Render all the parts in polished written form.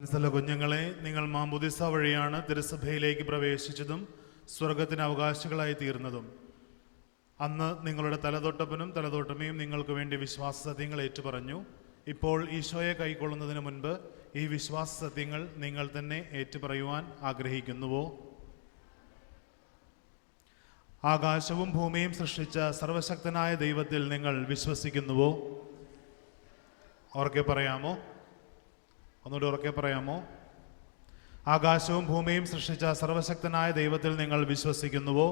മനസ്സുള്ള കുഞ്ഞുങ്ങളെ, നിങ്ങൾ മാമോദിസ വഴിയാണ് തിരുസഭയിലേക്ക് പ്രവേശിച്ചതും സ്വർഗത്തിന് അവകാശികളായി തീർന്നതും. അന്ന് നിങ്ങളുടെ തലതൊട്ടപ്പനും തലതൊട്ടമ്മയും നിങ്ങൾക്ക് വേണ്ടി വിശ്വാസ സത്യങ്ങൾ ഏറ്റുപറഞ്ഞു. ഇപ്പോൾ ഈശോയെ കൈക്കൊള്ളുന്നതിന് മുൻപ് ഈ വിശ്വാസ സത്യങ്ങൾ നിങ്ങൾ തന്നെ ഏറ്റുപറയുവാൻ ആഗ്രഹിക്കുന്നുവോ? ആകാശവും ഭൂമിയും സൃഷ്ടിച്ച സർവശക്തനായ ദൈവത്തിൽ നിങ്ങൾ വിശ്വസിക്കുന്നുവോ? ഉറക്കെ പറയാമോ? ഒന്നുകൂടി ഉറക്കെ പറയാമോ? ആകാശവും ഭൂമിയും സൃഷ്ടിച്ച സർവശക്തനായ ദൈവത്തിൽ നിങ്ങൾ വിശ്വസിക്കുന്നുവോ?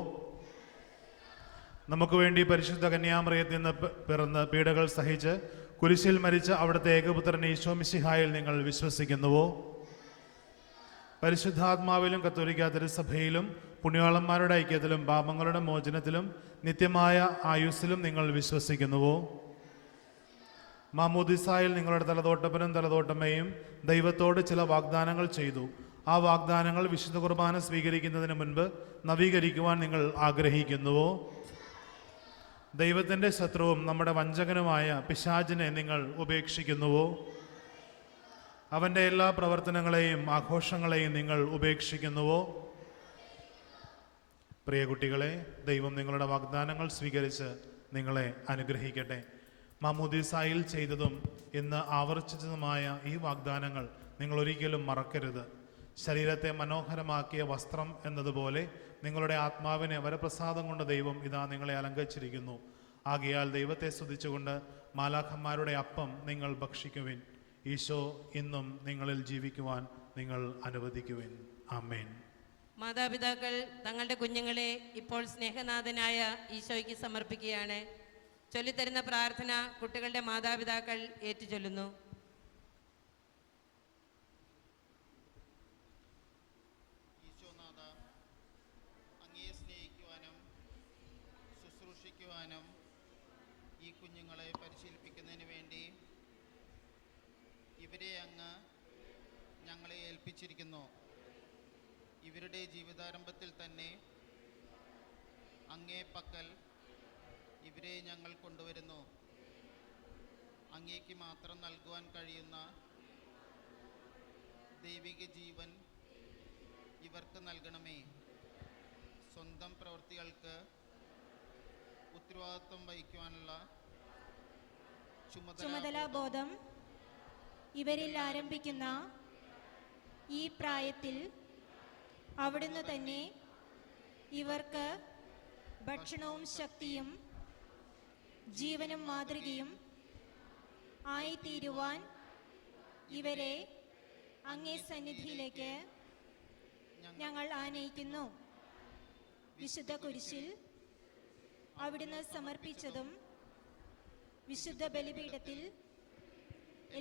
നമുക്ക് വേണ്ടി പരിശുദ്ധ കന്യാമറിയത്തിൽ നിന്ന് പിറന്ന് പീഡകൾ സഹിച്ച് കുരിശിൽ മരിച്ച അവിടുത്തെ ഏകപുത്രൻ ഈശോ മിശിഹായിൽ നിങ്ങൾ വിശ്വസിക്കുന്നുവോ? പരിശുദ്ധാത്മാവിലും കത്തോലിക്ക തിരുസഭയിലും പുണ്യാളന്മാരുടെ ഐക്യത്തിലും പാപങ്ങളുടെ മോചനത്തിലും നിത്യമായ ആയുസ്സിലും നിങ്ങൾ വിശ്വസിക്കുന്നുവോ? മാമോദിസായിൽ നിങ്ങളുടെ തലതൊട്ടപ്പനും തലതൊട്ടമ്മയും ദൈവത്തോട് ചില വാഗ്ദാനങ്ങൾ ചെയ്തു. ആ വാഗ്ദാനങ്ങൾ വിശുദ്ധ കുർബാന സ്വീകരിക്കുന്നതിന് മുൻപ് നവീകരിക്കുവാൻ നിങ്ങൾ ആഗ്രഹിക്കുന്നുവോ? ദൈവത്തിൻ്റെ ശത്രുവും നമ്മുടെ വഞ്ചകനുമായ പിശാചിനെ നിങ്ങൾ ഉപേക്ഷിക്കുന്നുവോ? അവൻ്റെ എല്ലാ പ്രവർത്തനങ്ങളെയും ആഘോഷങ്ങളെയും നിങ്ങൾ ഉപേക്ഷിക്കുന്നുവോ? പ്രിയ കുട്ടികളെ, ദൈവം നിങ്ങളുടെ വാഗ്ദാനങ്ങൾ സ്വീകരിച്ച് നിങ്ങളെ അനുഗ്രഹിക്കട്ടെ. മാമോദിസായിൽ ചെയ്തതും ഇന്ന് ആവർത്തിച്ചതുമായ ഈ വാഗ്ദാനങ്ങൾ നിങ്ങൾ ഒരിക്കലും മറക്കരുത്. ശരീരത്തെ മനോഹരമാക്കിയ വസ്ത്രം എന്നതുപോലെ നിങ്ങളുടെ ആത്മാവിനെ വരപ്രസാദം കൊണ്ട് ദൈവം ഇതാ നിങ്ങളെ അലങ്കരിച്ചിരിക്കുന്നു. ആകയാൽ ദൈവത്തെ സ്തുതിച്ചുകൊണ്ട് മാലാഖന്മാരുടെ അപ്പം നിങ്ങൾ ഭക്ഷിക്കുവിൻ. ഈശോ ഇന്നും നിങ്ങളിൽ ജീവിക്കുവാൻ നിങ്ങൾ അനുവദിക്കുവിൻ. ആമേൻ. മാതാപിതാക്കൾ തങ്ങളുടെ കുഞ്ഞുങ്ങളെ ഇപ്പോൾ സ്നേഹനാഥനായ ഈശോയ്ക്ക് സമർപ്പിക്കുകയാണ്. ചൊല്ലിത്തരുന്ന പ്രാർത്ഥന കുട്ടികളുടെ മാതാപിതാക്കൾ ഏറ്റുചൊല്ലുന്നു. ഈശോനാഥ, അങ്ങയെ സ്നേഹിക്കുവാനും ശുശ്രൂഷിക്കുവാനും ഈ കുഞ്ഞുങ്ങളെ പരിശീലിപ്പിക്കുന്നതിന് വേണ്ടി ഇവരെ അങ്ങ് ഞങ്ങളെ ഏൽപ്പിച്ചിരിക്കുന്നു. ഇവരുടെ ജീവിതാരംഭത്തിൽ തന്നെ അങ്ങേ പക്കൽ ഇവരെ ഞങ്ങൾ കൊണ്ടുവരുന്നു. അങ്ങേക്ക് മാത്രം നൽകുവാൻ കഴിയുന്ന ദൈവിക ജീവൻ ഇവർക്ക് നൽകണമേ. സ്വന്തം പ്രവൃത്തികൾക്ക് ഉത്തരവാദിത്വം വഹിക്കുവാനുള്ള ചുമതലാബോധം ഇവരിൽ ആരംഭിക്കുന്ന ഈ പ്രായത്തിൽ അവിടുന്ന് തന്നെ ഇവർക്ക് ഭക്ഷണവും ശക്തിയും ജീവനും മാതൃകയും ആയിത്തീരുവാൻ ഇവരെ അങ്ങേ സന്നിധിയിലേക്ക് ഞങ്ങൾ ആനയിക്കുന്നു. വിശുദ്ധ കുരിശിൽ അവിടുന്ന് സമർപ്പിച്ചതും വിശുദ്ധ ബലിപീഠത്തിൽ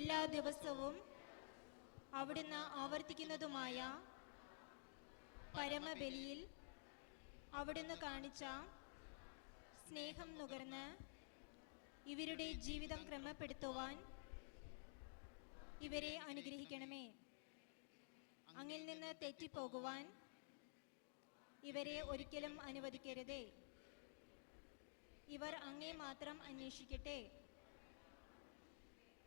എല്ലാ ദിവസവും അവിടുന്ന് ആവർത്തിക്കുന്നതുമായ പരമബലിയിൽ അവിടുന്ന് കാണിച്ച സ്നേഹം നുകർന്ന് ഇവരുടെ ജീവിതം ക്രമപ്പെടുത്തുവാൻ ഇവരെ അനുഗ്രഹിക്കണമേ. അങ്ങിൽ നിന്ന് തെറ്റിപ്പോകുവാൻ ഇവരെ ഒരിക്കലും അനുവദിക്കരുതേ. ഇവർ അങ്ങേ മാത്രം അന്വേഷിക്കട്ടെ.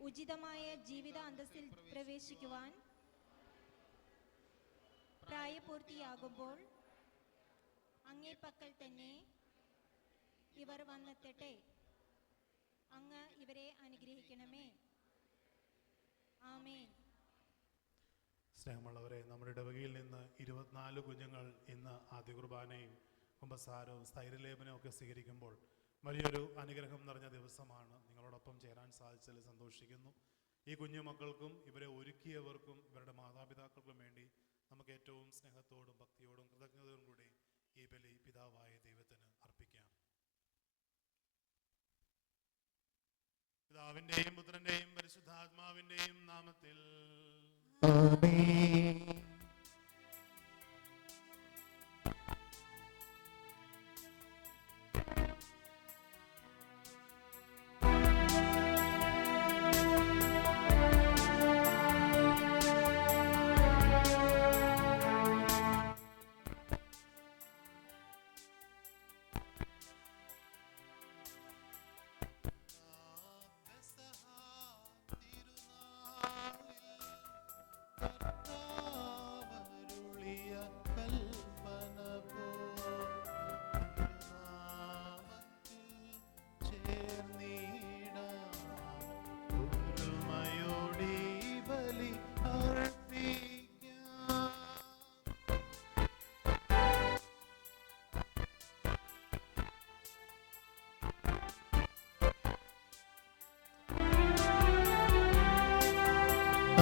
ഉചിതമായ ജീവിത അന്തസ്സിൽ പ്രവേശിക്കുവാൻ പ്രായപൂർത്തിയാകുമ്പോൾ അങ്ങേ പക്കൽ തന്നെ ഇവർ വന്നെത്തട്ടെ. അങ്ങ് ഇവരെ അനുഗ്രഹിക്കണമേ. ആമേൻ. സ്നേഹമുള്ളവരെ, നമ്മുടെ ഇടവകയിൽ നിന്ന് 24 കുഞ്ഞുങ്ങൾ ഇന്ന് ആദ്യ കുർബാനയും കുമ്പസാരവും സ്ഥൈര്യലേപനവും ഒക്കെ സ്വീകരിക്കുമ്പോൾ വലിയൊരു അനുഗ്രഹം നിറഞ്ഞ ദിവസമാണ്. നിങ്ങളോടൊപ്പം ചേരാൻ സാധിച്ചതിൽ സന്തോഷിക്കുന്നു. ഈ കുഞ്ഞുമക്കൾക്കും ഇവരെ ഒരുക്കിയവർക്കും ഇവരുടെ മാതാപിതാക്കൾക്കും വേണ്ടി നമുക്ക് ഏറ്റവും സ്നേഹത്തോടും ഭക്തിയോടും കൃതജ്ഞതയോടും കൂടി ഈ ബലി പിതാവായ ദൈവത്തിന് അർപ്പിക്കാം. പിതാവിന്റെയും പുത്രന്റെയും പരിശുദ്ധാത്മാവിന്റെയും നാമത്തിൽ ആമേൻ. തിരുനാളിൽ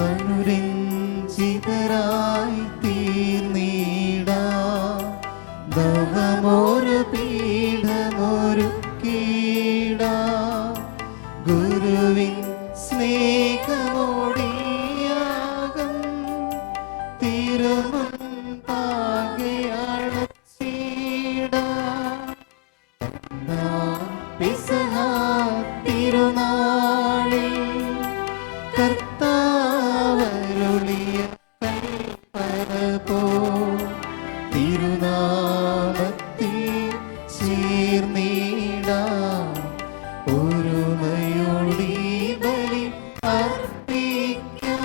അനുരഞ്ജിതരായി തീർന്നിടാം. നവമൊരു പീഠമൊരുക്കിടാം. ഗുരുവിൻ സ്നേഹമോടിയാകം തിരുമുൻപാകെ അണച്ചിടാം. പെസഹ തിരുനാളിൽ കർത്താവരുളിയ കൽപ്പന പോൽ തിരുനാമത്തിൽ ചേർന്നിടാം. ഒരുമയോടി ബലി അർപ്പിക്കാം.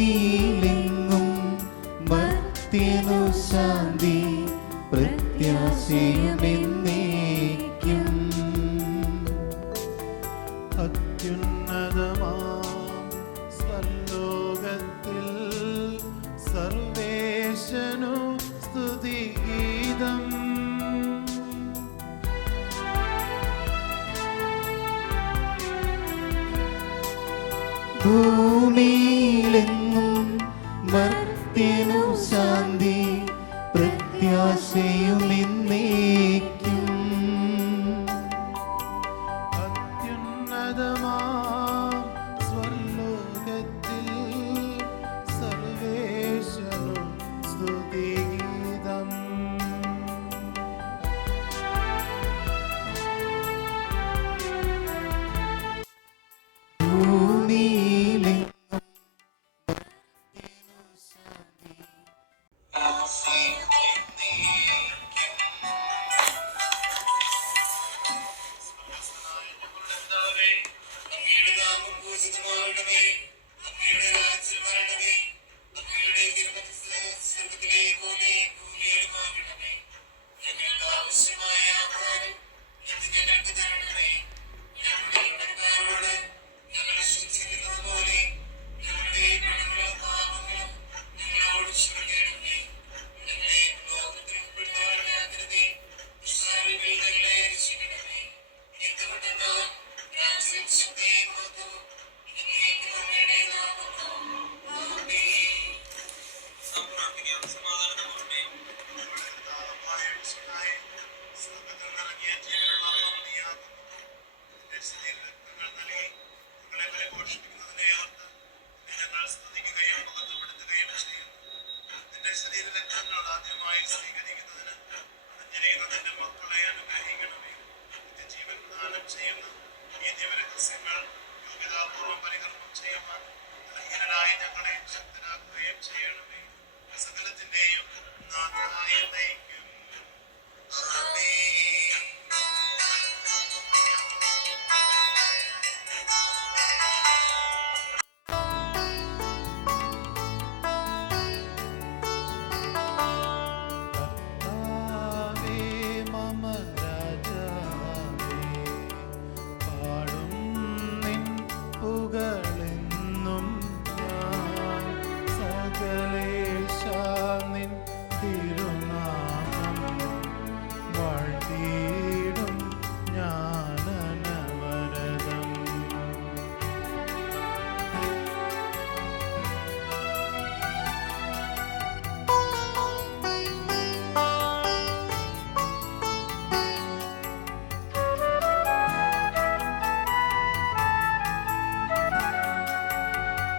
ഭൂമിയിലെങ്ങും മർത്യനു ശാന്തി പ്രത്യാശയുമെന്നേക്കും. അത്യുന്നതമാം സ്വർലോകത്തിൽ സർവേശനു സ്തുതിഗീതം. ഭൂമിയിലെങ്ങും മർത്യനു ശാന്തി പ്രത്യാശയുമെന്നേക്കും. അത്യുന്നതമാം സ്വർലോകത്തിൽ സർവേശനു സ്തുതിഗീതം. ഭൂമിയിലെങ്ങും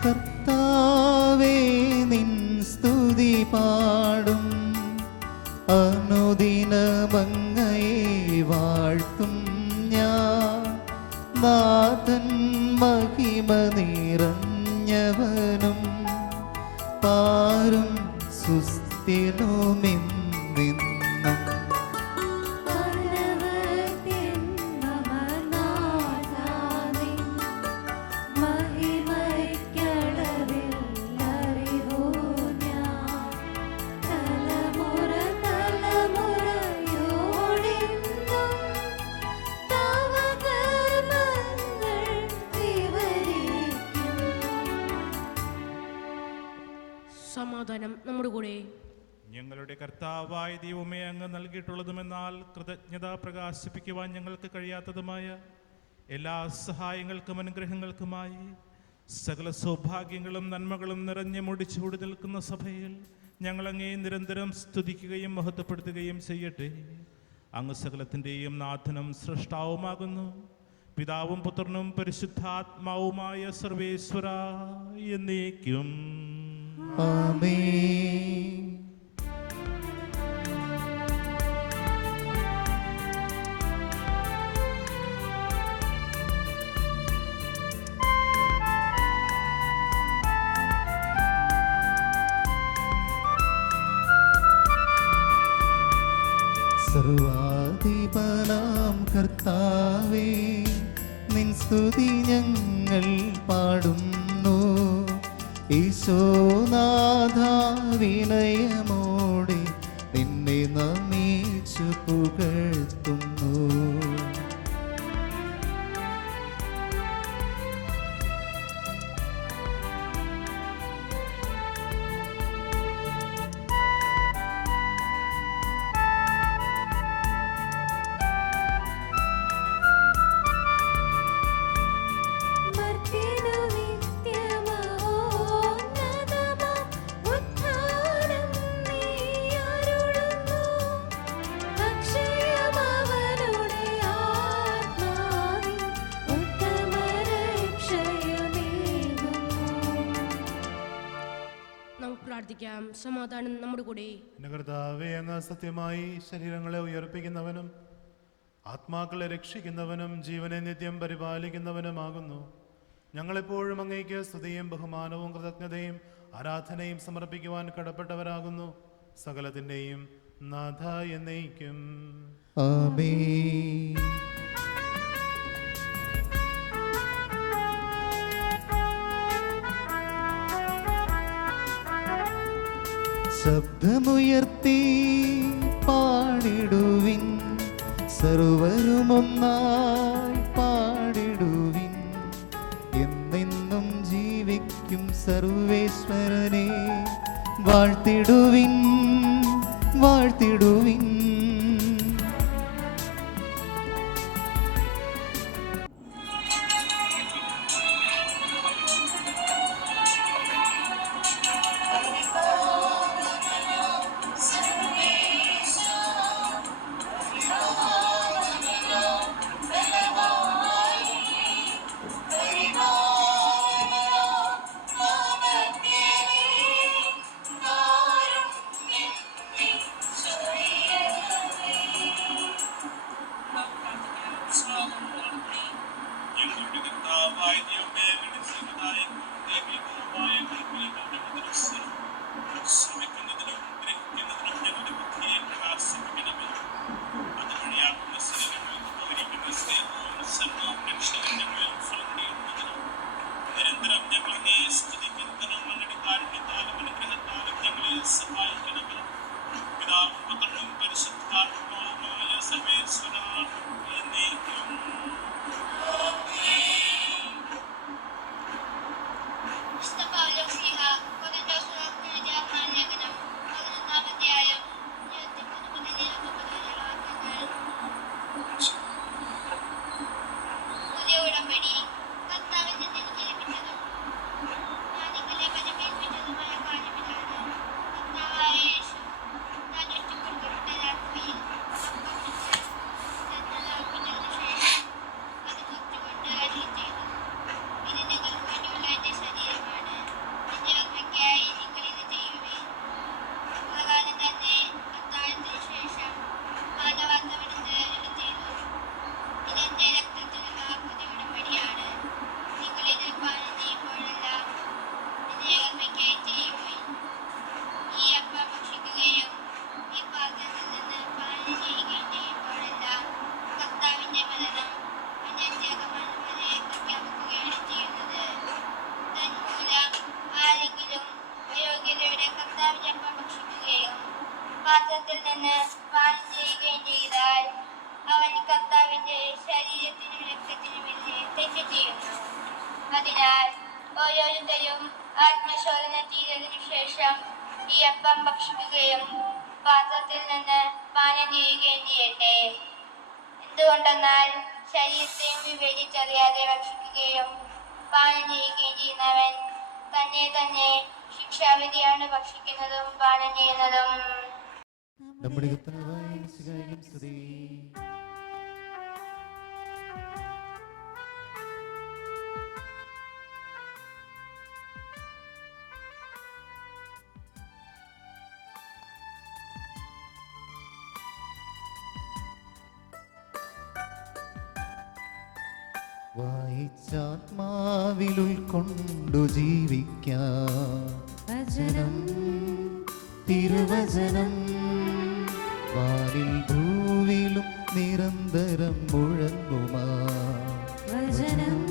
കർത്താവേ നിൻ സ്തുതി പാടും. അനുദിനമങ്ങയെ വാഴ്ത്തും ഞാൻ. നാഥൻ മഹിമ നിറഞ്ഞവനും പാരും സുസ്ഥിരമെന്നും. തലമുറ ഞങ്ങളുടെ കർത്താവായ ദൈവമേ, അങ്ങ് നൽകിയിട്ടുള്ളതുമെന്നാൽ കൃതജ്ഞത പ്രകാശിപ്പിക്കുവാൻ ഞങ്ങൾക്ക് കഴിയാത്തതുമായ എല്ലാ സഹായങ്ങൾക്കും അനുഗ്രഹങ്ങൾക്കുമായി സകല സൗഭാഗ്യങ്ങളും നന്മകളും നിറഞ്ഞു മുടിച്ചൂടി നിൽക്കുന്ന സഭയിൽ ഞങ്ങളങ്ങേ നിരന്തരം സ്തുതിക്കുകയും മഹത്വപ്പെടുത്തുകയും ചെയ്യട്ടെ. അങ്ങ് സകലത്തിൻ്റെയും നാഥനും സൃഷ്ടാവുമാകുന്നു. പിതാവും പുത്രനും പരിശുദ്ധാത്മാവുമായ സർവേശ്വര എന്നേക്കും ആമേൻ. സർവാധിപനാം കർത്താവേ, നിൻ സ്തുതി ഞങ്ങൾ പാടുന്നു. ഈശോനാഥ വിനയമോടെ നിന്നെ നമിച്ചു പുകഴ്ത്തുന്നു. പ്രാർത്ഥിക്കാം. സമാധാനം നമ്മുടെ കൂടെ. എൻ്റെ കർത്താവേ, അങ്ങ് സത്യമായി ശരീരങ്ങളെ ഉയർപ്പിക്കുന്നവനും ആത്മാക്കളെ രക്ഷിക്കുന്നവനും ജീവനെ നിത്യം പരിപാലിക്കുന്നവനുമാകുന്നു. ഞങ്ങളെപ്പോഴും അങ്ങേക്ക് സ്തുതിയും ബഹുമാനവും കൃതജ്ഞതയും ആരാധനയും സമർപ്പിക്കുവാൻ കടപ്പെട്ടവരാകുന്നു. സകലത്തിൻ്റെയും നാഥ എന്നേക്കും ആമേൻ. ശബ്ദമുയർത്തി പാടിടുവിൻ, സർവരുമൊന്നായി പാടിടുവിൻ. എന്നെന്നും ജീവിക്കും സർവേശ്വരനെ വാഴ്ത്തിടുവിൻ, വാഴ്ത്തിടുവിൻ. പാത്രത്തിൽ നിന്ന് പാനം ചെയ്യുകയും ചെയ്താൽ അവൻ കർത്താവിന്റെ ശരീരത്തിനും രക്തത്തിനും എതിരെ തെറ്റ് ചെയ്യുന്നു. അതിനാൽ ഓരോരുത്തരും ആത്മശോധന ചെയ്തതിനു ശേഷം ഈ അപ്പം ഭക്ഷിക്കുകയും പാത്രത്തിൽ നിന്ന് പാനം ചെയ്യുകയും ചെയ്യട്ടെ. എന്തുകൊണ്ടെന്നാൽ ശരീരത്തെയും വിവേചിച്ചറിയാതെ ഭക്ഷിക്കുകയും പാനം ചെയ്യുകയും ചെയ്യുന്നവൻ തന്നെ തന്നെ ശിക്ഷാവിധിയാണ് ഭക്ഷിക്കുന്നതും പാനം ചെയ്യുന്നതും. നമ്മുടെ കർത്താവായ മിശിഹായ്ക്കും സ്തുതി. വായിച്ചാത്മാവിൽ ഉൾക്കൊണ്ടു ജീവിക്കാം വചനം, തിരുവചനം വാനിൽ ഭൂവിലും നിരന്തരം മുഴങ്ങുമാ വചനം,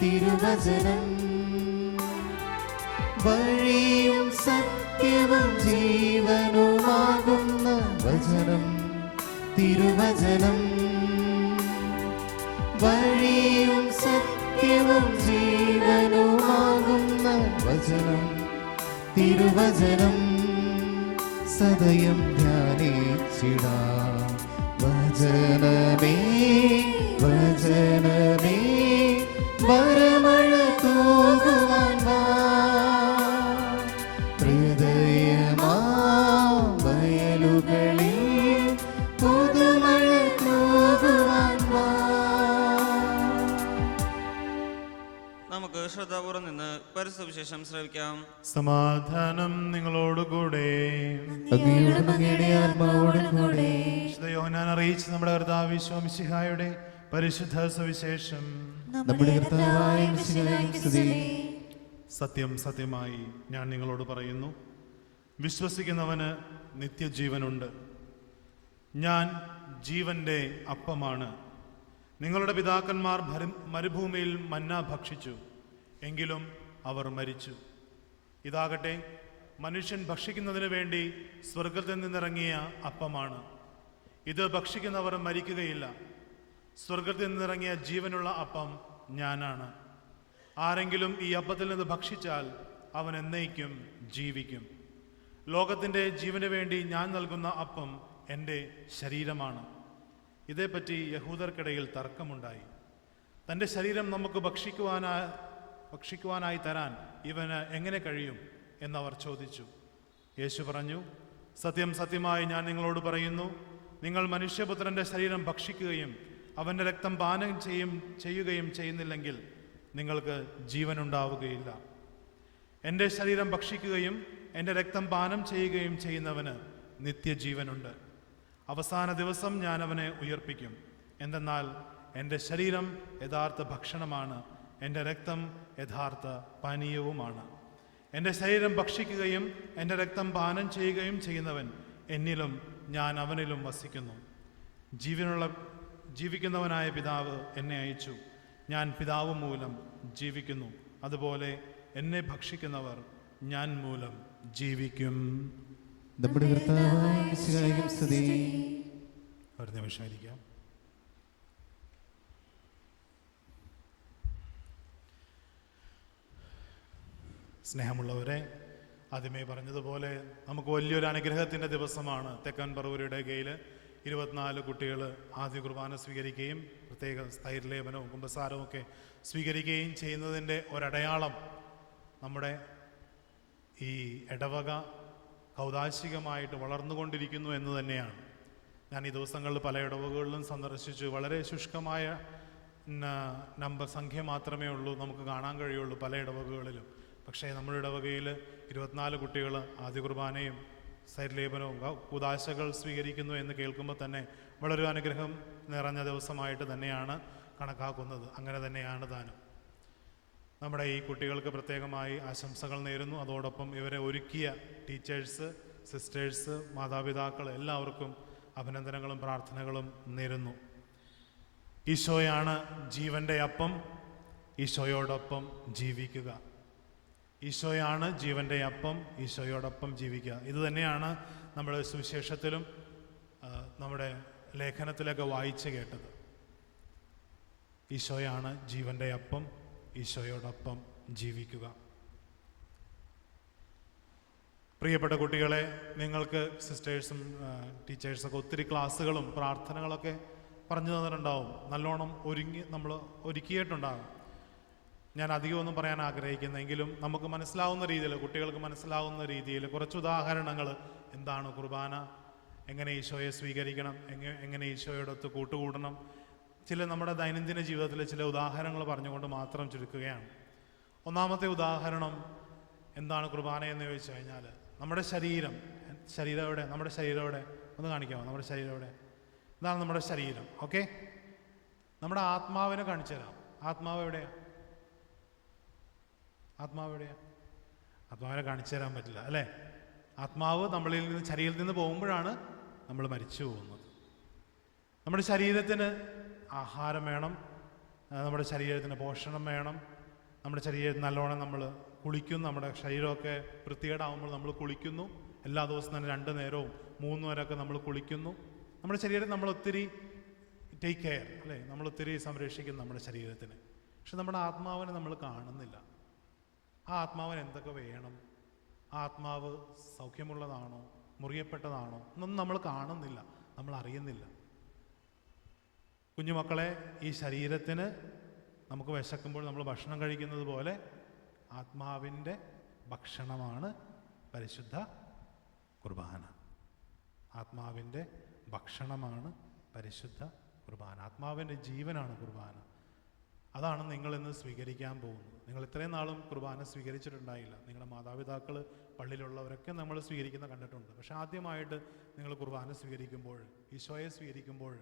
തിരുവചനം വഴിയും സത്യവും ജീവനുമാകുന്ന വചനം, തിരുവചനം വഴിയും സത്യവും ജീവനുമാകുന്ന വചനം, തിരുവചനം സദയം ധ്യാനിച്ചിടാം. വചനമേ വചനമേ വരമഴ തൂകുവാൻ വാ, ഹൃദയമാ വയലുകളിൽ പുതുമഴ തൂകുവാൻ വാ. നമുക്ക് ശ്രദ്ധാപൂർവം നിന്ന് പരസ്യവിശേഷം ശ്രവിക്കാം. സമാധാനം നിങ്ങളോടുകൂടെ. യോഹന്നാൻ അറിയിച്ച് നമ്മുടെ കർത്താവ് ഈശോ മിശിഹായുടെ പരിശുദ്ധ സുവിശേഷം. നമ്മുടെ കർത്താവായ മിശിഹായ്ക്കും സ്തുതി. സത്യം സത്യമായി ഞാൻ നിങ്ങളോട് പറയുന്നു, വിശ്വസിക്കുന്നവന് നിത്യജീവനുണ്ട്. ഞാൻ ജീവന്റെ അപ്പമാണ്. നിങ്ങളുടെ പിതാക്കന്മാർ മരുഭൂമിയിൽ മന്ന ഭക്ഷിച്ചു, എങ്കിലും അവർ മരിച്ചു. ഇതാകട്ടെ മനുഷ്യൻ ഭക്ഷിക്കുന്നതിന് വേണ്ടി സ്വർഗത്തിൽ നിന്നിറങ്ങിയ അപ്പമാണ്. ഇത് ഭക്ഷിക്കുന്നവർ മരിക്കുകയില്ല. സ്വർഗത്തിൽ നിന്നിറങ്ങിയ ജീവനുള്ള അപ്പം ഞാനാണ്. ആരെങ്കിലും ഈ അപ്പത്തിൽ നിന്ന് ഭക്ഷിച്ചാൽ അവൻ എന്നേക്കും ജീവിക്കും. ലോകത്തിൻ്റെ ജീവന് വേണ്ടി ഞാൻ നൽകുന്ന അപ്പം എൻ്റെ ശരീരമാണ്. ഇതേപ്പറ്റി യഹൂദർക്കിടയിൽ തർക്കമുണ്ടായി. തൻ്റെ ശരീരം നമുക്ക് ഭക്ഷിക്കുവാനായി തരാൻ ഇവന് എങ്ങനെ കഴിയും എന്നവർ ചോദിച്ചു. യേശു പറഞ്ഞു, സത്യം സത്യമായി ഞാൻ നിങ്ങളോട് പറയുന്നു, നിങ്ങൾ മനുഷ്യപുത്രൻ്റെ ശരീരം ഭക്ഷിക്കുകയും അവൻ്റെ രക്തം പാനം ചെയ്യുകയും ചെയ്യുന്നില്ലെങ്കിൽ നിങ്ങൾക്ക് ജീവനുണ്ടാവുകയില്ല. എൻ്റെ ശരീരം ഭക്ഷിക്കുകയും എൻ്റെ രക്തം പാനം ചെയ്യുകയും ചെയ്യുന്നവന് നിത്യജീവനുണ്ട്. അവസാന ദിവസം ഞാൻ അവനെ ഉയർപ്പിക്കും. എന്തെന്നാൽ എൻ്റെ ശരീരം യഥാർത്ഥ ഭക്ഷണമാണ്, എൻ്റെ രക്തം യഥാർത്ഥ പാനീയവുമാണ്. എൻ്റെ ശരീരം ഭക്ഷിക്കുകയും എൻ്റെ രക്തം പാനം ചെയ്യുകയും ചെയ്യുന്നവൻ എന്നിലും ഞാൻ അവനിലും വസിക്കുന്നു. ജീവിക്കുന്നവനായ പിതാവ് എന്നെ അയച്ചു. ഞാൻ പിതാവ് മൂലം ജീവിക്കുന്നു. അതുപോലെ എന്നെ ഭക്ഷിക്കുന്നവർ ഞാൻ മൂലം ജീവിക്കും. നമ്മുടെ കർത്താവായ മിശിഹായ്ക്കും സ്തുതി. ഒരു നിമിഷം ഇരിക്കാം. സ്നേഹമുള്ളവരെ, ആദ്യമേ പറഞ്ഞതുപോലെ നമുക്ക് വലിയൊരു അനുഗ്രഹത്തിൻ്റെ ദിവസമാണ്. തെക്കൻ പറവൂരുടെ കയ്യിൽ 24 കുട്ടികൾ ആദ്യ കുർബാന സ്വീകരിക്കുകയും പ്രത്യേക സ്ഥൈര്യലേപനവും കുമ്പസാരവും ഒക്കെ സ്വീകരിക്കുകയും ചെയ്യുന്നതിൻ്റെ ഒരടയാളം നമ്മുടെ ഈ ഇടവക കൗതാശികമായിട്ട് വളർന്നുകൊണ്ടിരിക്കുന്നു എന്ന് തന്നെയാണ്. ഞാൻ ഈ ദിവസങ്ങളിൽ പല ഇടവകകളിലും സന്ദർശിച്ചു. വളരെ ശുഷ്കമായ സംഖ്യ മാത്രമേ ഉള്ളൂ നമുക്ക് കാണാൻ കഴിയുള്ളൂ പല ഇടവകകളിലും. പക്ഷേ നമ്മുടെ ഇടവകയിൽ 24 കുട്ടികൾ ആദ്യ കുർബാനയും സ്ഥൈര്യലേപനവും കൂദാശകൾ സ്വീകരിക്കുന്നു എന്ന് കേൾക്കുമ്പോൾ തന്നെ വളരെ അനുഗ്രഹം നിറഞ്ഞ ദിവസമായിട്ട് തന്നെയാണ് കണക്കാക്കുന്നത്. അങ്ങനെ തന്നെയാണ് താനും. നമ്മുടെ ഈ കുട്ടികൾക്ക് പ്രത്യേകമായി ആശംസകൾ നേരുന്നു. അതോടൊപ്പം ഇവരെ ഒരുക്കിയ ടീച്ചേഴ്സ്, സിസ്റ്റേഴ്സ്, മാതാപിതാക്കൾ എല്ലാവർക്കും അഭിനന്ദനങ്ങളും പ്രാർത്ഥനകളും നേരുന്നു. ഈശോയാണ് ജീവൻ്റെ അപ്പം. ഈശോയോടൊപ്പം ജീവിക്കുക. ഈശോയാണ് ജീവൻ്റെ അപ്പം. ഈശോയോടൊപ്പം ജീവിക്കുക. ഇതുതന്നെയാണ് നമ്മുടെ സുവിശേഷത്തിലും നമ്മുടെ ലേഖനത്തിലൊക്കെ വായിച്ച് കേട്ടത്. ഈശോയാണ് ജീവൻ്റെ അപ്പം. ഈശോയോടൊപ്പം ജീവിക്കുക. പ്രിയപ്പെട്ട കുട്ടികളെ, നിങ്ങൾക്ക് സിസ്റ്റേഴ്സും ടീച്ചേഴ്സൊക്കെ ഒത്തിരി ക്ലാസ്സുകളും പ്രാർത്ഥനകളൊക്കെ പറഞ്ഞു തന്നിട്ടുണ്ടാവും. നല്ലോണം നമ്മൾ ഒരുക്കിയിട്ടുണ്ടാകും. ഞാൻ അധികമൊന്നും പറയാൻ ആഗ്രഹിക്കുന്നെങ്കിലും നമുക്ക് മനസ്സിലാവുന്ന രീതിയിൽ, കുട്ടികൾക്ക് മനസ്സിലാവുന്ന രീതിയിൽ കുറച്ച് ഉദാഹരണങ്ങൾ, എന്താണ് കുർബാന, എങ്ങനെ ഈശോയെ സ്വീകരിക്കണം, എങ്ങനെ ഈശോയോടൊത്ത് കൂട്ടുകൂടണം, ചില നമ്മുടെ ദൈനംദിന ജീവിതത്തിലെ ചില ഉദാഹരണങ്ങൾ പറഞ്ഞുകൊണ്ട് മാത്രം ചുരുക്കുകയാണ്. ഒന്നാമത്തെ ഉദാഹരണം എന്താണ് കുർബാന എന്ന് ചോദിച്ചു കഴിഞ്ഞാൽ, നമ്മുടെ ശരീരം എവിടെ, നമ്മുടെ ശരീരം എവിടെ ഒന്ന് കാണിക്കാമോ? നമ്മുടെ ശരീരം എവിടെ? ഇതാണ് നമ്മുടെ ശരീരം. ഓക്കെ, നമ്മുടെ ആത്മാവിനെ കാണിച്ചു തരാം. ആത്മാവ് എവിടെയാ? ആത്മാവിനെ കാണിച്ചു തരാൻ പറ്റില്ല അല്ലേ? ആത്മാവ് നമ്മളിൽ നിന്ന്, ശരീരത്തിൽ നിന്ന് പോകുമ്പോഴാണ് നമ്മൾ മരിച്ചു പോകുന്നത്. നമ്മുടെ ശരീരത്തിന് ആഹാരം വേണം, നമ്മുടെ ശരീരത്തിന് പോഷണം വേണം, നമ്മുടെ ശരീരത്തിന് നല്ലോണം നമ്മൾ കുളിക്കുന്നു. നമ്മുടെ ശരീരമൊക്കെ വൃത്തികേടാവുമ്പോൾ നമ്മൾ കുളിക്കുന്നു. എല്ലാ ദിവസവും തന്നെ 2 നേരവും 3 നേരമൊക്കെ നമ്മൾ കുളിക്കുന്നു. നമ്മുടെ ശരീരം നമ്മൾ ഒത്തിരി ടേക്ക് കെയർ അല്ലേ, നമ്മൾ ഒത്തിരി സംരക്ഷിക്കുന്നു നമ്മുടെ ശരീരത്തിന്. പക്ഷെ നമ്മുടെ ആത്മാവിനെ നമ്മൾ കാണുന്നില്ല. ആ ആത്മാവിന് എന്തൊക്കെ വേണം? ആ ആത്മാവ് സൗഖ്യമുള്ളതാണോ, മുറിയപ്പെട്ടതാണോ എന്നൊന്നും നമ്മൾ കാണുന്നില്ല, നമ്മൾ അറിയുന്നില്ല. കുഞ്ഞുമക്കളെ, ഈ ശരീരത്തിന് നമുക്ക് വിശക്കുമ്പോൾ നമ്മൾ ഭക്ഷണം കഴിക്കുന്നത് പോലെ ആത്മാവിൻ്റെ ഭക്ഷണമാണ് പരിശുദ്ധ കുർബാന. ആത്മാവിൻ്റെ ഭക്ഷണമാണ് പരിശുദ്ധ കുർബാന. ആത്മാവിൻ്റെ ജീവനാണ് കുർബാന. അതാണ് നിങ്ങളിന്ന് സ്വീകരിക്കാൻ പോകുന്നത്. നിങ്ങൾ ഇത്രയും നാളും കുർബാന സ്വീകരിച്ചിട്ടുണ്ടായില്ല. നിങ്ങളുടെ മാതാപിതാക്കൾ, പള്ളിയിലുള്ളവരൊക്കെ നമ്മൾ സ്വീകരിക്കുന്ന കണ്ടിട്ടുണ്ട്. പക്ഷെ ആദ്യമായിട്ട് നിങ്ങൾ കുർബാന സ്വീകരിക്കുമ്പോൾ, ഈശോയെ സ്വീകരിക്കുമ്പോൾ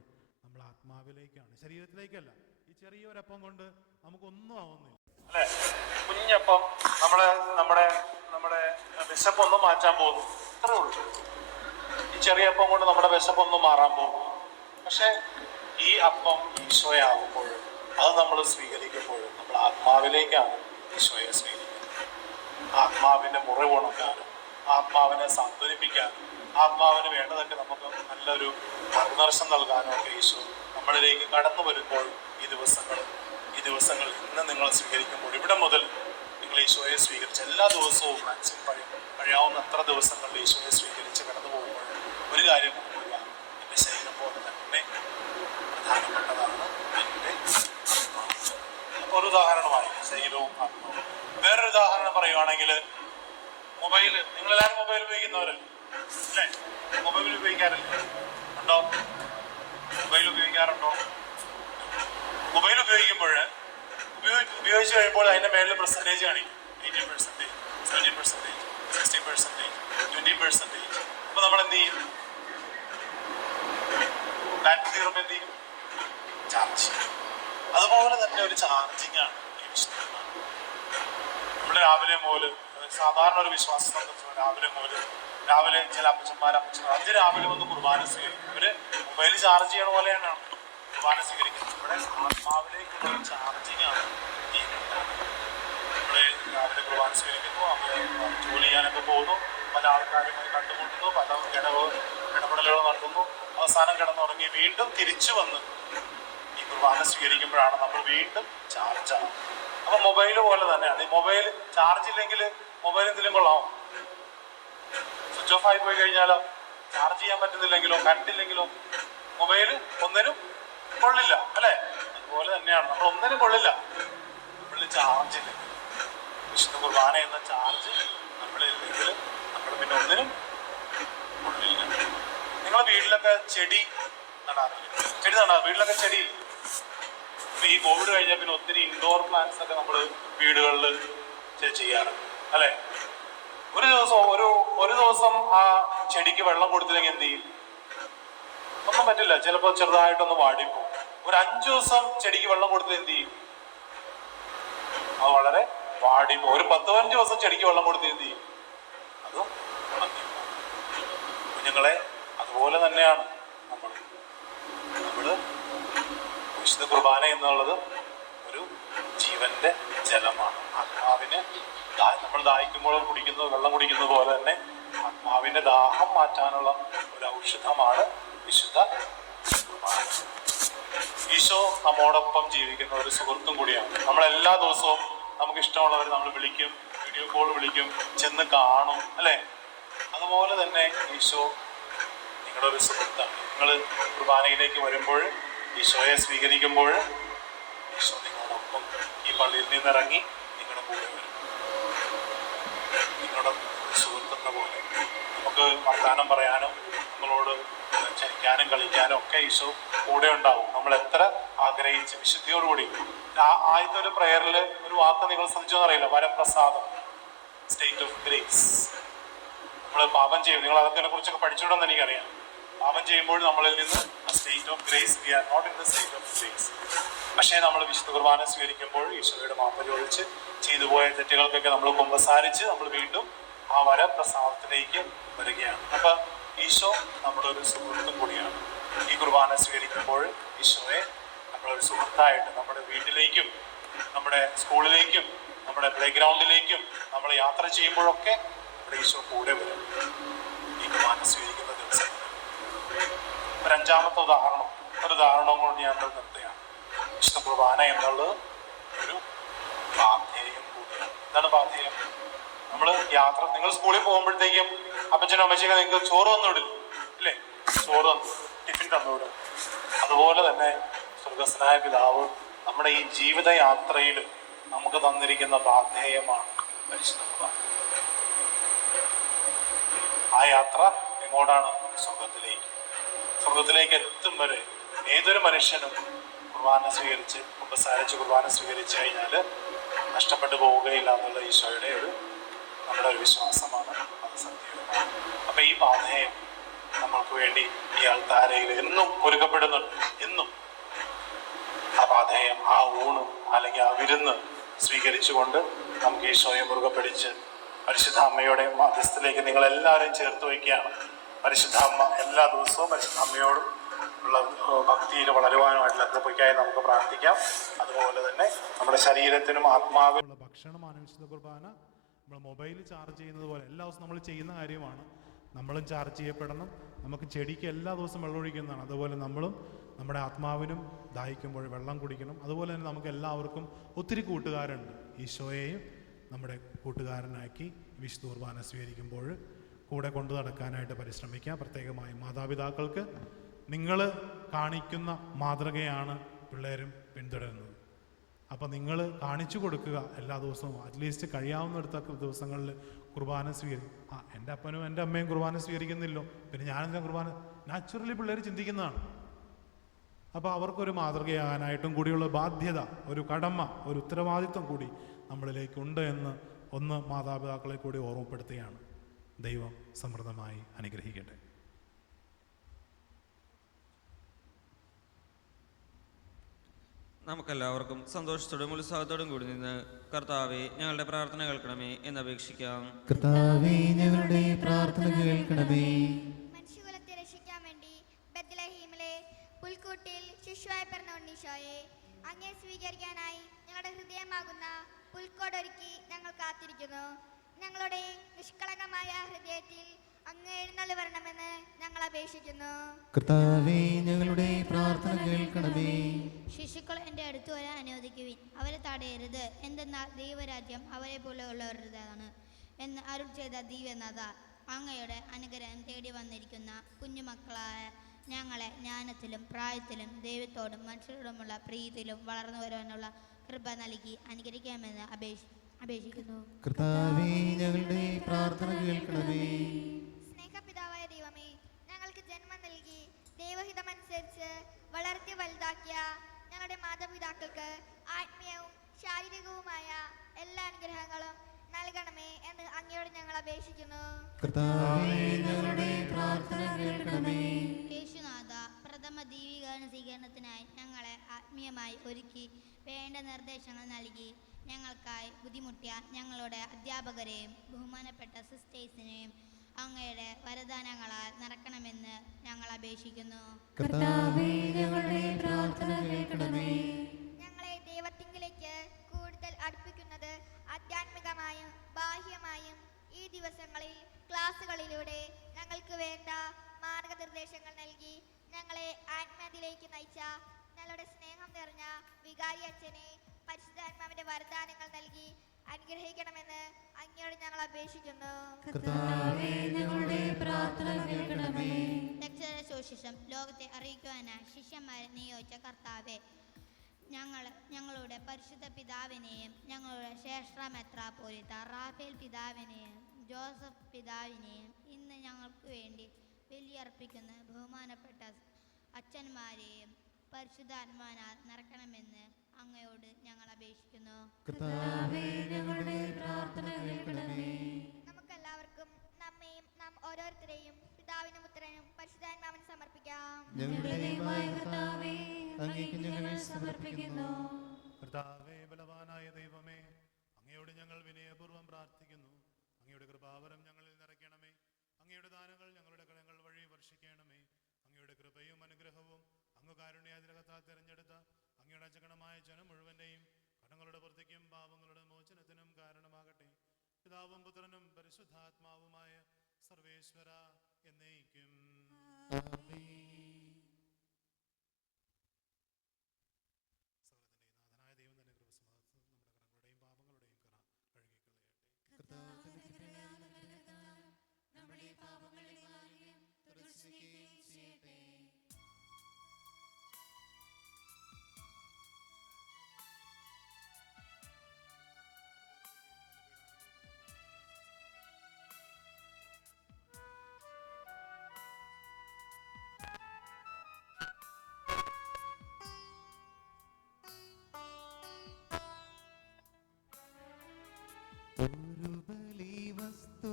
നമ്മൾ ആത്മാവിലേക്കാണ്, ശരീരത്തിലേക്കല്ല. ഈ ചെറിയൊരപ്പം കൊണ്ട് നമുക്കൊന്നും ആവുന്നില്ല അല്ലേ? കുഞ്ഞപ്പം നമ്മുടെ വിശപ്പൊന്നും മാറ്റാൻ പോകുന്നു, അത്രേ ഉള്ളൂ. ഈ ചെറിയ അപ്പം കൊണ്ട് നമ്മുടെ വിശപ്പൊന്നും മാറാൻ പോകും. പക്ഷെ ഈ അപ്പം ഈശോയാകുമ്പോൾ, അത് നമ്മൾ സ്വീകരിക്കുമ്പോൾ നമ്മൾ ആത്മാവിലേക്കാണ് ഈശോയെ സ്വീകരിക്കുന്നത്. ആത്മാവിൻ്റെ മുറിവുണക്കാനും ആത്മാവിനെ സാന്ത്വനിപ്പിക്കാനും ആത്മാവിന് വേണ്ടതൊക്കെ നമുക്ക് നല്ലൊരു സന്ദർശനം നൽകാനും ഒക്കെ ഈശോ നമ്മളിലേക്ക് കടന്നു വരുമ്പോൾ ഈ ദിവസങ്ങൾ ഇന്ന് നിങ്ങൾ സ്വീകരിക്കുമ്പോൾ, ഇവിടെ മുതൽ നിങ്ങൾ ഈശോയെ സ്വീകരിച്ച് എല്ലാ ദിവസവും മാക്സിമം കഴിയാവുന്ന അത്ര ദിവസങ്ങളിൽ ഈശോയെ സ്വീകരിച്ച് കടന്നു പോകുമ്പോൾ ഒരു കാര്യം ഓർക്കുക, എൻ്റെ ശരീരം പോലെ തന്നെ പ്രധാനപ്പെട്ടതാണ് എൻ്റെ ആത്മാവ്. അപ്പോൾ ഒരു ഉദാഹരണമായി ശരീരവും ആത്മാവും. വേറൊരു ഉദാഹരണം പറയുവാണെങ്കിൽ, നിങ്ങളെല്ലാവരും മൊബൈൽ ഉപയോഗിക്കുന്നവരല്ലേ അല്ലേ? മൊബൈൽ ഉപയോഗിക്കാറില്ലേ? ഉണ്ടോ? മൊബൈൽ ഉപയോഗിക്കാറുണ്ടോ? മൊബൈൽ ഉപയോഗിച്ച് കഴിയുമ്പോൾ അതിൻ്റെ മേളിൽ പെർസെൻറ്റേജ് കാണിക്കും. 80%, 70%, 60%, 20%. അപ്പോൾ നമ്മൾ എന്ത് ചെയ്യും? ബാറ്ററി തീർന്ന് എന്ത് ചെയ്യും? ചാർജ് ചെയ്യും. അതുപോലെ തന്നെ ഒരു ചാർജിങ് ആണ് ഈ വിശുദ്ധ. നമ്മൾ രാവിലെ മുതൽ, സാധാരണ ഒരു വിശ്വാസം സംബന്ധിച്ച് രാവിലെ ചില അപ്പച്ചന്മാർ രാവിലെ വന്ന് കുർബാന സ്വീകരിക്കും. ഇവര് മൊബൈൽ ചാർജ് ചെയ്യണ പോലെയാണ് കുർബാന സ്വീകരിക്കുന്നത്. ഇവിടെ ആത്മാവിലേക്കുള്ള ഒരു ചാർജിങ് ആണ് ഈ നമ്മള് രാവിലെ കുർബാന സ്വീകരിക്കുന്നു, അവര് ജോലി ചെയ്യാനൊക്കെ പോകുന്നു, പല ആൾക്കാരുമായി കണ്ടുമുട്ടുന്നു, പല ഇടപെടലുകൾ നടത്തുന്നു, അവസാനം കിടന്നുറങ്ങി വീണ്ടും തിരിച്ചു വന്ന് ഈ കുർബാന സ്വീകരിക്കുമ്പോഴാണ് നമ്മൾ വീണ്ടും ചാർജാണ്. അപ്പൊ മൊബൈൽ പോലെ തന്നെയാണ്. ഈ മൊബൈൽ ചാർജ് ഇല്ലെങ്കിൽ മൊബൈൽ എന്തെങ്കിലും കൊള്ളാമോ? സ്വിച്ച് ഓഫ് ആയി പോയി കഴിഞ്ഞാലോ, ചാർജ് ചെയ്യാൻ പറ്റുന്നില്ലെങ്കിലോ, കണ്ടില്ലെങ്കിലോ, മൊബൈൽ ഒന്നിനും കൊള്ളില്ല അല്ലേ? അതുപോലെ തന്നെയാണ്, നമ്മൾ ഒന്നിനും കൊള്ളില്ല നമ്മളിൽ ചാർജ് ഇല്ലെങ്കിൽ. വിശുദ്ധ കുർബാന എന്ന ചാർജ് നമ്മളില്ലെങ്കിൽ നമ്മൾ പിന്നെ ഒന്നിനും കൊള്ളില്ല. നിങ്ങളെ വീട്ടിലൊക്കെ ചെടി നടാറില്ല? വീട്ടിലൊക്കെ ചെടിയില്ല? ഈ കോവിഡ് കഴിഞ്ഞാൽ പിന്നെ ഒത്തിരി ഇൻഡോർ പ്ലാന്റ്സ് ഒക്കെ നമ്മൾ വീടുകളിൽ ചെയ്യാറുണ്ട് അല്ലേ? ഒരു ദിവസം ആ ചെടിക്ക് വെള്ളം കൊടുത്തില്ലെങ്കിൽ എന്ത് ചെയ്യും? ഒന്നും പറ്റില്ല, ചിലപ്പോൾ ചെറുതായിട്ടൊന്ന് വാടിപ്പോകും. ഒരു 5 ദിവസം ചെടിക്ക് വെള്ളം കൊടുത്ത് എന്ത് ചെയ്യും? അത് വളരെ വാടിപ്പോകും. ഒരു 10-15 ദിവസം ചെടിക്ക് വെള്ളം കൊടുത്ത് എന്ത് ചെയ്യും? അതും ഉണങ്ങിപ്പോകും. കുഞ്ഞുങ്ങളെ, അതുപോലെ തന്നെയാണ് നമ്മൾ വിശുദ്ധ കുർബാന എന്നുള്ളത് ഒരു ജീവന്റെ ജലമാണ്. ആത്മാവിന് നമ്മൾ ദാഹിക്കുമ്പോൾ വെള്ളം കുടിക്കുന്നത് പോലെ തന്നെ ആത്മാവിന്റെ ദാഹം മാറ്റാനുള്ള ഒരു ഔഷധമാണ് വിശുദ്ധ കുർബാന. ഈശോ നമ്മോടൊപ്പം ജീവിക്കുന്ന ഒരു സുഹൃത്തും കൂടിയാണ്. നമ്മളെല്ലാ ദിവസവും നമുക്ക് ഇഷ്ടമുള്ളവർ നമ്മൾ വിളിക്കും, വീഡിയോ കോൾ വിളിക്കും, ചെന്ന് കാണും അല്ലേ? അതുപോലെ തന്നെ ഈശോ നിങ്ങളുടെ ഒരു സുഹൃത്താണ്. നിങ്ങൾ കുർബാനയിലേക്ക് വരുമ്പോൾ, ഈശോയെ സ്വീകരിക്കുമ്പോൾ ഈശോ നിങ്ങളോടൊപ്പം ഈ പള്ളിയിൽ നിന്നിറങ്ങി നിങ്ങളുടെ കൂടെ വരും. നിങ്ങളുടെ സുഹൃത്തെന്ന പോലെ നമുക്ക് വർത്താനം പറയാനും നമ്മളോട് ചലിക്കാനും കളിക്കാനും ഒക്കെ ഈശോ കൂടെ ഉണ്ടാവും. നമ്മൾ എത്ര ആഗ്രഹിച്ച് വിശുദ്ധിയോടുകൂടി ആദ്യത്തെ ഒരു പ്രയറിൽ ഒരു വാക്ക് നിങ്ങൾ ശ്രദ്ധിച്ചോന്ന് അറിയില്ല, വരപ്രസാദം, സ്റ്റേറ്റ് ഓഫ് ഗ്രേസ്. നമ്മൾ പാപം ചെയ്യും, നിങ്ങൾ അതൊക്കെ കുറിച്ചൊക്കെ പഠിച്ചിട്ടുണ്ടെന്ന് എനിക്കറിയാം. പാപം ചെയ്യുമ്പോൾ നമ്മളിൽ നിന്ന് state of grace, we are not in the state of grace. പക്ഷേ നമ്മൾ വിശുദ്ധ കുർബാന സ്വീകരിക്കുമ്പോൾ ഈശോയുടെ മാപ്പ് ചോദിച്ച് ചെയ്തു പോയ തെറ്റുകൾക്കൊക്കെ നമ്മൾ കുമ്പസാരിച്ച് നമ്മൾ വീണ്ടും ആ വരപ്രസാദത്തിലേക്ക് വരികയാണ്. അപ്പൊ ഈശോ നമ്മുടെ ഒരു സുഹൃത്തും കൂടിയാണ്. ഈ കുർബാന സ്വീകരിക്കുമ്പോൾ ഈശോയെ നമ്മളൊരു സുഹൃത്തായിട്ട് നമ്മുടെ വീട്ടിലേക്കും നമ്മുടെ സ്കൂളിലേക്കും നമ്മുടെ പ്ലേ ഗ്രൗണ്ടിലേക്കും നമ്മൾ യാത്ര ചെയ്യുമ്പോഴൊക്കെ നമ്മുടെ ഈശോ കൂടെ വരും. ഈ കുർബാന സ്വീകരിക്കുന്ന ദിവസം ഒരു അഞ്ചാമത്തെ ഒരു ഉദാഹരണം കൊണ്ട് ഞാൻ നിർത്തുകയാണ്. വിശുദ്ധ കുർബാന എന്നുള്ളത് ഒരു പാഥേയം കൂടിയാണ്. എന്താണ് പാഥേയം? നമ്മൾ യാത്ര, നിങ്ങൾ സ്കൂളിൽ പോകുമ്പോഴത്തേക്കും അപ്പച്ചനും അമ്മച്ചൊക്കെ നിങ്ങൾക്ക് ചോറ് തന്നുവിടില്ല, ഇല്ലേ? ചോറ് ടിഫിൻ തന്നുവിടും. അതുപോലെ തന്നെ സ്വർഗസ്നായ പിതാവ് നമ്മുടെ ഈ ജീവിതയാത്രയിൽ നമുക്ക് തന്നിരിക്കുന്ന പാഥേയമാണ് പരിശുദ്ധ കുർബാന. ആ യാത്ര എങ്ങോട്ടാണ്? സ്വർഗത്തിലേക്ക് എത്തും വരെ ഏതൊരു മനുഷ്യനും കുർബാന സ്വീകരിച്ച് ഉപസാരിച്ച് കുർബാന സ്വീകരിച്ചു കഴിഞ്ഞാൽ നഷ്ടപ്പെട്ടു പോവുകയില്ല എന്നുള്ള ഈശോയുടെ നമ്മുടെ ഒരു വിശ്വാസമാണ്. അത് സത്യമാണ്. അപ്പൊ ഈ പാഥേയം നമ്മൾക്ക് വേണ്ടി ഈ ആൾത്താരയിൽ എന്നും ഒരുക്കപ്പെടുന്നുണ്ട്. എന്നും ആ പാഥേയം, ആ ഊണ് അല്ലെങ്കിൽ ആ വിരുന്ന് സ്വീകരിച്ചുകൊണ്ട് നമുക്ക് ഈശോയെ മുറുകെ പിടിച്ച് പരിശുദ്ധ അമ്മയുടെ മധ്യസ്ഥത്തിലേക്ക് നിങ്ങളെല്ലാവരും ചേർത്ത് വയ്ക്കുകയാണ്. പരിശുദ്ധ അമ്മ എല്ലാ ദിവസവും പരിശുദ്ധ അമ്മയോടും ഉള്ള ഭക്തിയിൽ വളരുവാനുമായിട്ടുള്ള കൃപയ്ക്കായി നമുക്ക് പ്രാർത്ഥിക്കാം. അതുപോലെ തന്നെ നമ്മുടെ ശരീരത്തിനും ആത്മാവിനുള്ള ഭക്ഷണമാണ് വിശുദ്ധ കുർബാന. നമ്മൾ മൊബൈൽ ചാർജ് ചെയ്യുന്നത് പോലെ എല്ലാ ദിവസവും നമ്മൾ ചെയ്യുന്ന കാര്യമാണ്. നമ്മളും ചാർജ് ചെയ്യപ്പെടണം. നമുക്ക് ചെടിക്ക് എല്ലാ ദിവസവും വെള്ളം ഒഴിക്കുന്നതാണ്. അതുപോലെ നമ്മളും നമ്മുടെ ആത്മാവിനും ദാഹിക്കുമ്പോൾ വെള്ളം കുടിക്കണം. അതുപോലെ തന്നെ നമുക്ക് എല്ലാവർക്കും ഒത്തിരി കൂട്ടുകാരുണ്ട്. ഈശോയെയും നമ്മുടെ കൂട്ടുകാരനാക്കി വിശുദ്ധ കുർബാന സ്വീകരിക്കുമ്പോൾ കൂടെ കൊണ്ടു നടക്കാനായിട്ട് പരിശ്രമിക്കുക. പ്രത്യേകമായി മാതാപിതാക്കൾക്ക് നിങ്ങൾ കാണിക്കുന്ന മാതൃകയാണ് പിള്ളേരും പിന്തുടരുന്നത്. അപ്പം നിങ്ങൾ കാണിച്ചു കൊടുക്കുക എല്ലാ ദിവസവും. അറ്റ്ലീസ്റ്റ് കഴിയാവുന്നിടത്തൊക്കെ ദിവസങ്ങളിൽ കുർബാന എൻ്റെ അപ്പനും എൻ്റെ അമ്മയും കുർബാന സ്വീകരിക്കുന്നില്ലോ, പിന്നെ ഞാനെന്താ കുർബാന? നാച്ചുറലി പിള്ളേർ ചിന്തിക്കുന്നതാണ്. അപ്പോൾ അവർക്കൊരു മാതൃകയാകാനായിട്ടും കൂടിയുള്ള ബാധ്യത, ഒരു കടമ, ഒരു ഉത്തരവാദിത്വം കൂടി നമ്മളിലേക്കുണ്ട് എന്ന് മാതാപിതാക്കളെ കൂടി ഓർമ്മപ്പെടുത്തുകയാണ്. ദൈവം സമൃദ്ധമായി അനുഗ്രഹിക്കട്ടെ. നമുക്കെല്ലാവർക്കും സന്തോഷത്തോടും ഉത്സാഹത്തോടും കൂടി നിന്ന് കർത്താവെ ഞങ്ങളുടെ പ്രാർത്ഥന കേൾക്കണമേ എന്നപേക്ഷിക്കാം. കർത്താവേ ഞങ്ങളുടെ പ്രാർത്ഥന കേൾക്കണമേ. മനുഷ്യകുലത്തെ രക്ഷിക്കാൻ വേണ്ടി ബത്ലഹേമിലെ പുൽക്കൂട്ടിൽ ശിശുവായി പിറന്ന ഉണ്ണീശോയെ അങ്ങേ സ്വീകരിക്കാനായി ഞങ്ങളുടെ ഹൃദയമാകുന്ന പുൽക്കോടൊരുക്കി ഞങ്ങൾ കാത്തിരിക്കുന്നു. ഞങ്ങളുടെ നിഷ്കളങ്കമായ ഹൃദയത്തിൽ അങ്ങ് എഴുന്നള്ളി വരണമെന്ന് ഞങ്ങൾ അപേക്ഷിക്കുന്നു. കർത്താവേ ഞങ്ങളുടെ പ്രാർത്ഥന കേൾക്കണമേ. ശിശുക്കൾ എൻ്റെ അടുത്ത് വരാൻ അനുവദിക്കുവിൻ, അവരെ തടയരുത്. എന്തെന്നാൽ ദൈവരാജ്യം അവരെ പോലെ ഉള്ളവരുടേതാണ് എന്ന് അരുൾ ചെയ്ത ദിവ്യനാഥ, അങ്ങയുടെ അനുഗ്രഹം തേടി വന്നിരിക്കുന്ന കുഞ്ഞുമക്കളായ ഞങ്ങളെ ജ്ഞാനത്തിലും പ്രായത്തിലും ദൈവത്തോടും മനുഷ്യരോടുമുള്ള പ്രീതിയിലും വളർന്നു വരുവാനുള്ള കൃപ നൽകി അനുഗ്രഹിക്കാമെന്ന് അപേക്ഷിക്കുന്നു. കർത്താവേ ഞങ്ങളുടെ പ്രാർത്ഥന കേൾക്കണമേ. സ്നേഹപിതാവായ ദൈവമേ, ഞങ്ങൾക്ക് ജന്മം നൽകി ദൈവഹിതമനുസരിച്ച് വളർത്തി വലുതാക്കിയ ഞങ്ങളുടെ മാതാപിതാക്കൾക്ക് ആത്മീയവും ശാരീരികവുമായ എല്ലാ അനുഗ്രഹങ്ങളും നൽകണമേ എന്ന് അങ്ങയോട് ഞങ്ങൾ അപേക്ഷിക്കുന്നു. കർത്താവേ ഞങ്ങളുടെ പ്രാർത്ഥന കേൾക്കണമേ. യേശുനാഥ, പ്രഥമ ദീപികാന സ്വീകരണത്തിനായി ഞങ്ങളെ ആത്മീയമായി ഒരുക്കി വേണ്ട നിർദ്ദേശങ്ങൾ നൽകി ഞങ്ങൾക്കായി ബുദ്ധിമുട്ടിയ ഞങ്ങളുടെ അധ്യാപകരെയും ബഹുമാനപ്പെട്ട സിസ്റ്റേഴ്സിനെയും അങ്ങയുടെ വരദാനങ്ങളാൽ നിറക്കണമെന്ന് ഞങ്ങൾ അപേക്ഷിക്കുന്നു. കർത്താവേ ഞങ്ങളുടെ പ്രാർത്ഥന കേൾക്കണമേ. ഞങ്ങളെ ദൈവത്തിങ്കിലേക്ക് കൂടുതൽ അടുപ്പിക്കുന്നത് ആധ്യാത്മികമായും ബാഹ്യമായും ഈ ദിവസങ്ങളിൽ ക്ലാസ്സുകളിലൂടെ ഞങ്ങൾക്ക് വേണ്ട മാർഗനിർദ്ദേശങ്ങൾ നൽകി ഞങ്ങളെ ആത്മീയതയിലേക്ക് നയിച്ച ഞങ്ങളുടെ സ്നേഹം നിറഞ്ഞ വികാരി അച്ഛനെ പരിശുദ്ധാത്മാവിന്റെ വരദാനങ്ങൾ നൽകി അനുഗ്രഹിക്കണമെന്ന് അങ്ങയോട് ഞങ്ങൾ അപേക്ഷിക്കുന്നു. കർത്താവേ ഞങ്ങളുടെ പ്രാർത്ഥന കേൾക്കണമേ. രക്ഷയുടെ സുവിശേഷം ലോകത്തെ അറിയിക്കുവാനായി ശിഷ്യന്മാരെ നിയോഗിച്ച കർത്താവെ, ഞങ്ങളുടെ പരിശുദ്ധ പിതാവിനെയും ഞങ്ങളുടെ ശ്രേഷ്ഠ മെത്രാപ്പോലീത്ത റാഫേൽ പിതാവിനെയും ജോസഫ് പിതാവിനെയും ഇന്ന് ഞങ്ങൾക്ക് വേണ്ടി ബലിയർപ്പിക്കുന്ന ബഹുമാനപ്പെട്ട അച്ഛന്മാരെയും പരിശുദ്ധാത്മാനാൽ നിറക്കണമെന്ന് അങ്ങയോട് ഞങ്ങൾ അപേക്ഷിക്കുന്നു. കർത്താവേ, ഞങ്ങളുടെ പ്രാർത്ഥന കേൾക്കണമേ. നമുക്കെല്ലാവർക്കും നമ്മയും നാം ഓരോരുത്തരെയും പിതാവിനും പുത്രനും പരിശുദ്ധാത്മാവിനും സമർപ്പിക്കാം. ഞങ്ങളുടെ ദൈവമായ കർത്താവേ, അങ്ങേക്ക് ഞങ്ങൾ സമർപ്പിക്കുന്നു. കർത്താവേ, ബലവാനായ ദൈവമേ, അങ്ങയോട് ഞങ്ങൾ വിനയപൂർവ്വം പ്രാർത്ഥിക്കുന്നു. അങ്ങയുടെ കൃപാവരം ഞങ്ങളിൽ നിറയ്ക്കണമേ. അങ്ങയുടെ ദാനങ്ങൾ ഞങ്ങളുടെ കരങ്ങൾ വഴി വർഷിക്കണമേ. അങ്ങയുടെ കൃപയും അനുഗ്രഹവും അങ്ങ് കാരുണ്യാതിരകത്താൽ തിരഞ്ഞെടുത്ത അങ്ങയുടെ അജഗണമായ ജനം മുഴുവൻ്റെയും കടങ്ങളുടെ വൃത്തിക്കും പാപങ്ങളുടെ മോചനത്തിനും കാരണമാകട്ടെ. പിതാവും പുത്രനും പരിശുദ്ധാത്മാവുമായ സർവേശ്വര എന്നേക്കും. ഒരു ബലിവസ്തു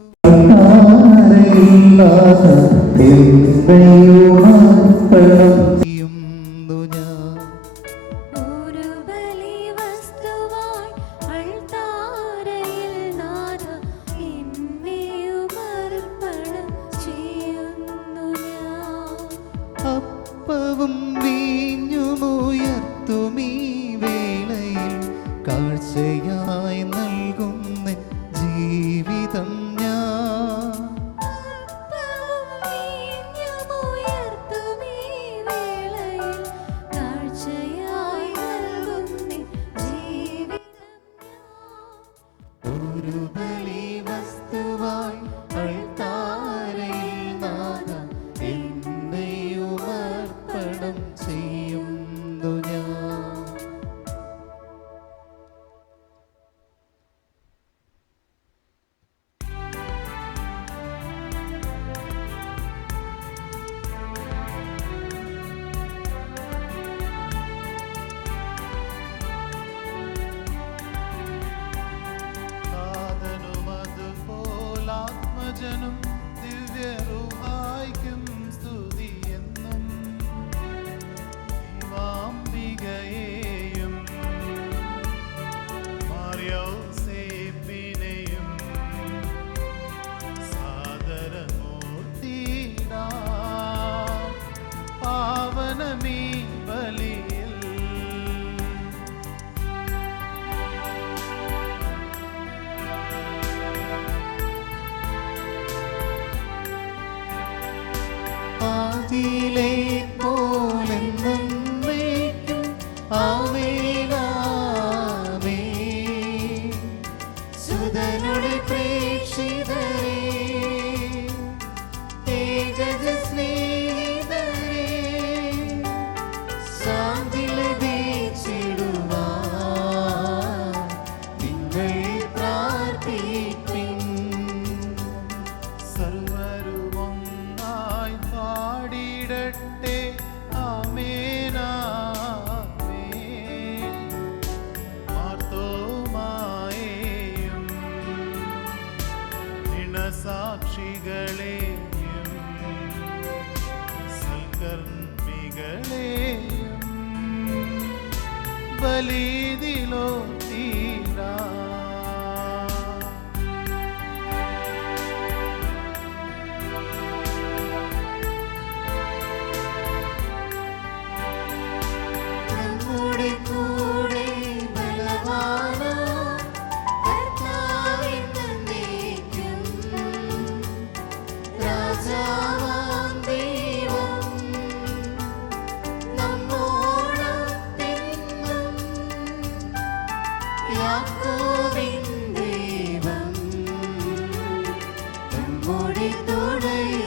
ചെയ്യുന്നു ഞാൻ. ഒരു ബലിവസ്തുവായി അൾത്താരയിൽ നാഥ എന്നെയുമർപ്പണം ചെയ്യുന്നു ഞാൻ. അപ്പവും വീഞ്ഞുമുയർത്തുമീ വേളയിൽ കാഴ്ചയായി നൽകുന്ന ജീവിതം ഞാൻ. അപ്പവും വീഞ്ഞുമുയർത്തും ഈ വേളയിൽ കാഴ്ചയായി നൽകുന്ന ജീവിതം ഞാൻ. ഒരു ബലിവസ്തുവായി അൾത്താരയിൽ നാഥ എന്നെയുമർപ്പണം ചെയ്യുന്നു ഞാൻ. സാധനുമതുപോലാത്മജനും ദിവ്യറുഹായിക്കും സ്തുതിയെന്നും ദൈവാംബികയെയും മാർയോസേപ്പിനെയും സാദരമൂർത്തിയിടാം പാവനമീ ബലിയിൽ. ആദിയിലെ പോലെന്നും വയ്ക്കും ആമേനാമേ. സുതനുടെ പ്രേക്ഷിതരേ, ഏകജ സ്നേഹിതരേ, ശാന്തി ലഭിച്ചിടുവാൻ നിങ്ങൾ പ്രാർത്ഥിപ്പിൻ. സർവരുമൊന്നായി പാടിടട്ടെ ആമേനാമേൻ. മാർത്തോമായെയും ഇണസാക്ഷികളെയും സൽക്കർമ്മികളെയും ബലിയിലോ തീരാ. നമ്മുടെ കൂടെ ബലവാനാം കർത്താവെന്നേക്കും. രാജാവാം ദൈവം നമ്മോടൊത്തെന്നും. യാക്കോബിൻ ദൈവം നമ്മുടെ തുടയിൽ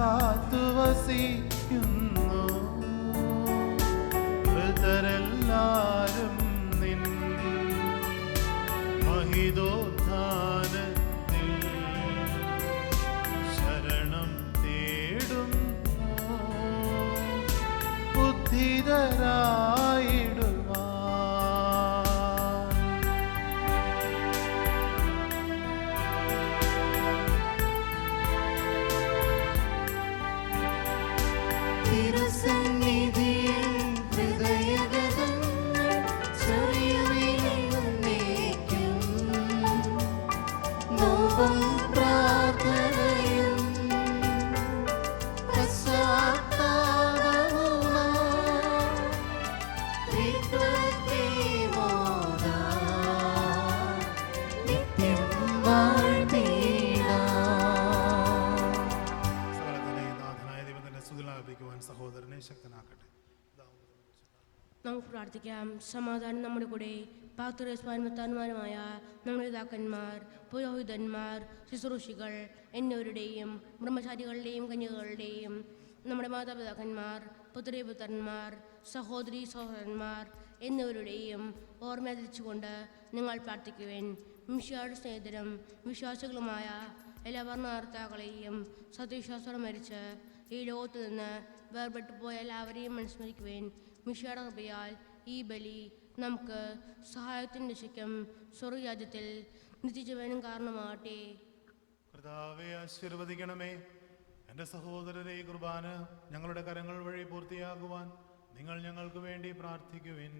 കാത്തുവസിക്കുന്നു. മൃതരെല്ലാരും നിൻ മഹിതോത്ഥാനത്തിൽ ശരണം തേടുന്നു. ഉദ്ധിതരായിടുവാൻ തിരുസന്നിധിയിൽ ഹൃദയഗതങ്ങൾ ചൊരിയുമെന്നേക്കും. നോവും പ്രാർത്ഥനയും പശ്ചാത്താപവുമായി ത്രിത്വത്തെ മോദാൻ നിത്യം വാഴ്ത്തിടാം. സകലത്തിന്റെയും നാഥനായ ദൈവത്തിന്റെ സ്തുതിലാഭിക്കുവാൻ സഹോദരനെ ശക്തനാക്കട്ടെ. നമുക്ക് പ്രാർത്ഥിക്കാം. സമാധാനം നമ്മുടെ കൂടെ. പാത്തുരസ്മാന്മത്താന്മാരുമായ നമ്മുടെ പിതാക്കന്മാർ, പുരോഹിതന്മാർ, ശുശ്രൂഷികൾ എന്നിവരുടെയും ബ്രഹ്മചാരികളുടെയും കന്യകളുടെയും നമ്മുടെ മാതാപിതാക്കന്മാർ, പുത്രീപുത്രന്മാർ, സഹോദരീ സഹോദരന്മാർ എന്നിവരുടെയും ഓർമ്മ നിങ്ങൾ പ്രാർത്ഥിക്കുവാൻ. മിശിഹായുടെ സ്നേഹിതരും വിശ്വാസികളുമായ എല്ലാ വർണ്ണാർത്ഥാക്കളെയും സത്യവിശ്വാസത്തോടെ മരിച്ച് ഈ ലോകത്ത് നിന്ന് വേർപെട്ടു പോയ എല്ലാവരെയും അനുസ്മരിക്കുവാൻ. മിശിഹായുടെ കൃപയാൽ ഈ ബലി നമുക്ക് സഹായത്തിനും രക്ഷയ്ക്കും സ്വർഗ്ഗരാജ്യത്തിൽ നിത്യജീവനും കാരണമാകട്ടെ. കർത്താവെ ആശീർവദിക്കണമേ. എൻ്റെ സഹോദരരെ ഈ കുർബാന ഞങ്ങളുടെ കരങ്ങൾ വഴി പൂർത്തിയാകുവാൻ നിങ്ങൾ ഞങ്ങൾക്ക് വേണ്ടി പ്രാർത്ഥിക്കുവിൻ.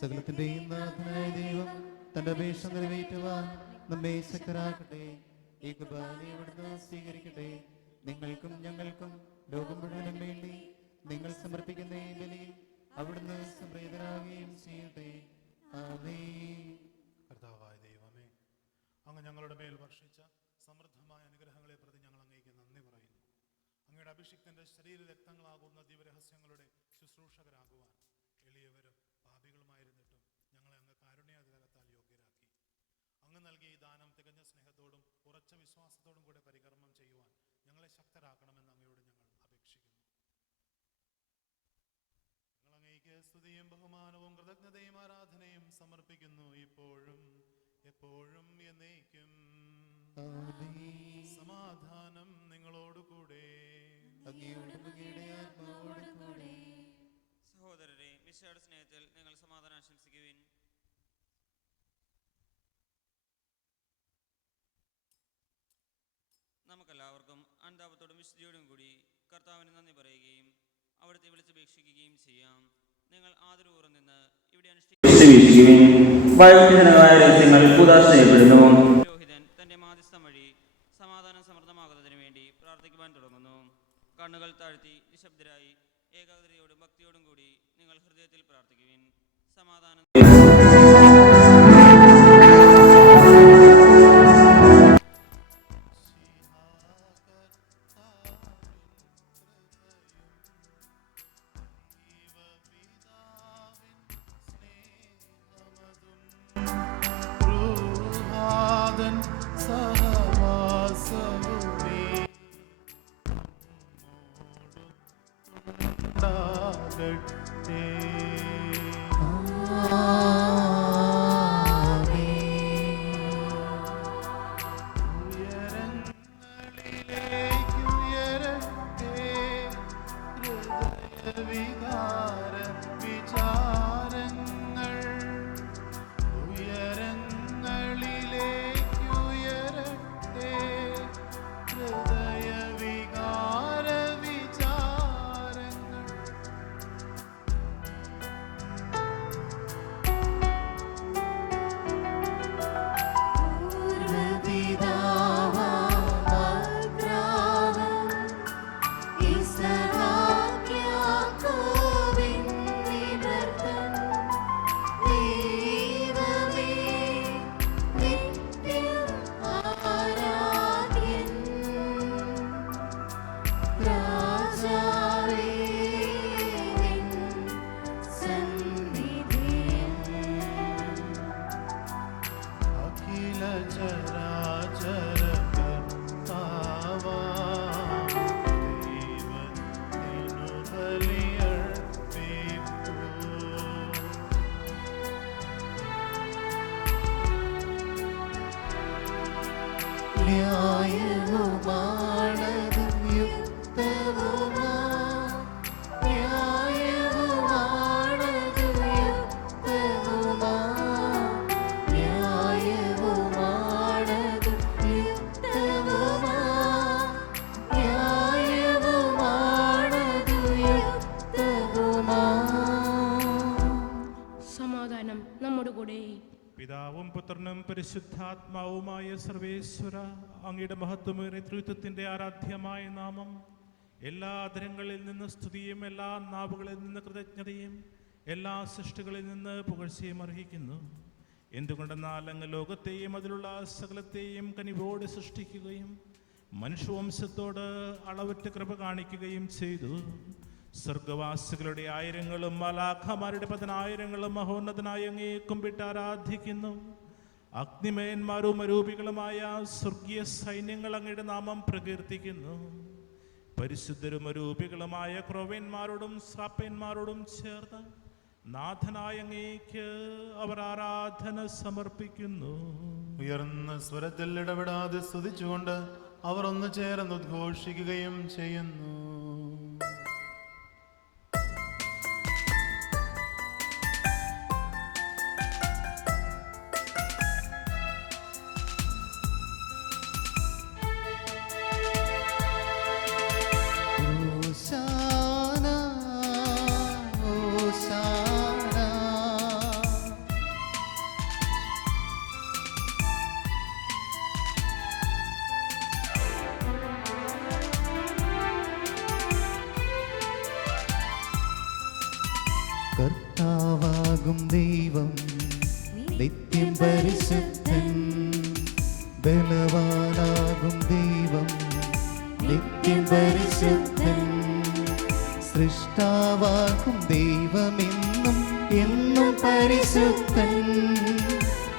സകലത്തിന്റെയും നാഥനായ ദൈവം തന്റെ അപേക്ഷ നിറവേറ്റുവാൻ നമ്മെ ശക്തരാക്കട്ടെ. ഈ കുർബാന അവിടുന്ന് സ്വീകരിക്കട്ടെ. നിങ്ങൾക്കും ഞങ്ങൾക്കും ലോകം മുഴുവനും വേണ്ടി നിങ്ങൾ സമർപ്പിക്കുന്ന ഈ ബലിയിൽ അവിടുന്ന് സംപ്രീതനാകുകയും ചെയ്യട്ടെ. ആമേൻ. കർത്താവായ ദൈവമേ, അങ്ങ് ഞങ്ങളുടെ മേൽ വർഷിച്ച സമൃദ്ധമായ അനുഗ്രഹങ്ങളെ പ്രതി ഞങ്ങൾ അങ്ങേക്ക് നന്ദി പറയുന്നു. അങ്ങയുടെ അഭിഷിക്തന്റെ ശരീര രക്തങ്ങളാകുന്ന ദിവരഹസ്യങ്ങളുടെ ശുശ്രൂഷകരാകുവാൻ എളിയവരും പാപികളുമായിരുന്നിട്ടും ഞങ്ങളെ അങ്ങ് കാരുണ്യാധികാരത്താൽ യോഗ്യരാക്കി. അങ്ങ് നൽകിയ ഈ ദാനം തികഞ്ഞ സ്നേഹത്തോടും ഉറച്ച വിശ്വാസത്തോടും കൂടെ പരികർമ്മം ചെയ്യുവാൻ ഞങ്ങളെ ശക്തരാക്കണമെന്ന് അങ്ങയോട് ഞങ്ങൾ അപേക്ഷിക്കുന്നു. ഞങ്ങൾ അങ്ങേക്ക് സ്തുതിയും ബഹുമാനവും കൃതജ്ഞതയും ആരാധനയും സമർപ്പിക്കുന്നു, ഇപ്പോഴും എപ്പോഴും എന്നേക്കും. ആമേൻ. സമാധാനം നിങ്ങളോടുകൂടെ. അങ്ങയോടും അങ്ങയുടെ ആത്മാവോടും കൂടെ. സഹോദരരെ, മിശിഹായുടെ സ്നേഹത്തിൽ നിങ്ങൾ സമാധാനം ആശംസിക്കുവിൻ. നമുക്കെല്ലാവർക്കും അനുതാപത്തോടും വിശുദ്ധിയോടും കൂടി കർത്താവിന് നന്ദി പറയുകയും അവിടുത്തെ വിളിച്ചപേക്ഷിക്കുകയും ചെയ്യാം. നിങ്ങൾ ആദരപൂർവ്വം നിന്ന് ഇവിടെ പുരോഹിതൻ തന്റെ മാധ്യസ്ഥം വഴി സമാധാനം സമൃദ്ധമാകുന്നതിന് വേണ്ടി പ്രാർത്ഥിക്കുവാൻ തുടങ്ങുന്നു. കണ്ണുകൾ താഴ്ത്തി നിശബ്ദരായി ഏകാഗ്രതയോടും ഭക്തിയോടും കൂടി നിങ്ങൾ ഹൃദയത്തിൽ പ്രാർത്ഥിക്കുവിൻ. സമാധാനം ൂഹാദൻ സഹവാസവുമേ ഉണ്ടാകട്ടെ. ആമേൻ. പരിശുദ്ധാത്മാവുമായ സർവേശ്വര, അങ്ങയുടെ മഹത്വമേറിയ ത്രിത്വത്തിൻ്റെ ആരാധ്യമായ നാമം എല്ലാ അധരങ്ങളിൽ നിന്ന് സ്തുതിയും എല്ലാ നാവുകളിൽ നിന്ന് കൃതജ്ഞതയും എല്ലാ സൃഷ്ടികളിൽ നിന്ന് പുകഴ്ചയും അർഹിക്കുന്നു. എന്തുകൊണ്ടെന്നാൽ അങ്ങ് ലോകത്തെയും അതിലുള്ള സകലത്തെയും കനിവോടെ സൃഷ്ടിക്കുകയും മനുഷ്യവംശത്തോട് അളവറ്റ് കൃപ കാണിക്കുകയും ചെയ്തു. സ്വർഗവാസികളുടെ ആയിരങ്ങളും മാലാഖമാരുടെ 10,000 മഹോന്നതനായ അങ്ങേ കുമ്പിട്ട് ആരാധിക്കുന്നു. അഗ്നിമയന്മാരും അരൂപികളുമായ സ്വർഗീയ സൈന്യങ്ങൾ അങ്ങയുടെ നാമം പ്രകീർത്തിക്കുന്നു. പരിശുദ്ധരും അരൂപികളുമായ ക്രോവേന്മാരോടും ശ്രാപ്പന്മാരോടും ചേർന്ന് നാഥനായ അങ്ങേക്ക് അവർ ആരാധന സമർപ്പിക്കുന്നു. ഉയർന്ന സ്വരത്തിൽ ഇടപെടാതെ സ്തുതിച്ചുകൊണ്ട് അവർ ഒന്ന് ചേർന്ന് ഉദ്ഘോഷിക്കുകയും ചെയ്യുന്നു. കർത്താവാകും ദൈവം നിത്യം പരിശുദ്ധൻ, ബലവാനാകും ദൈവം നിത്യം പരിശുദ്ധൻ, സൃഷ്ടാവാകും ദൈവമെന്നും എന്നും പരിശുദ്ധൻ,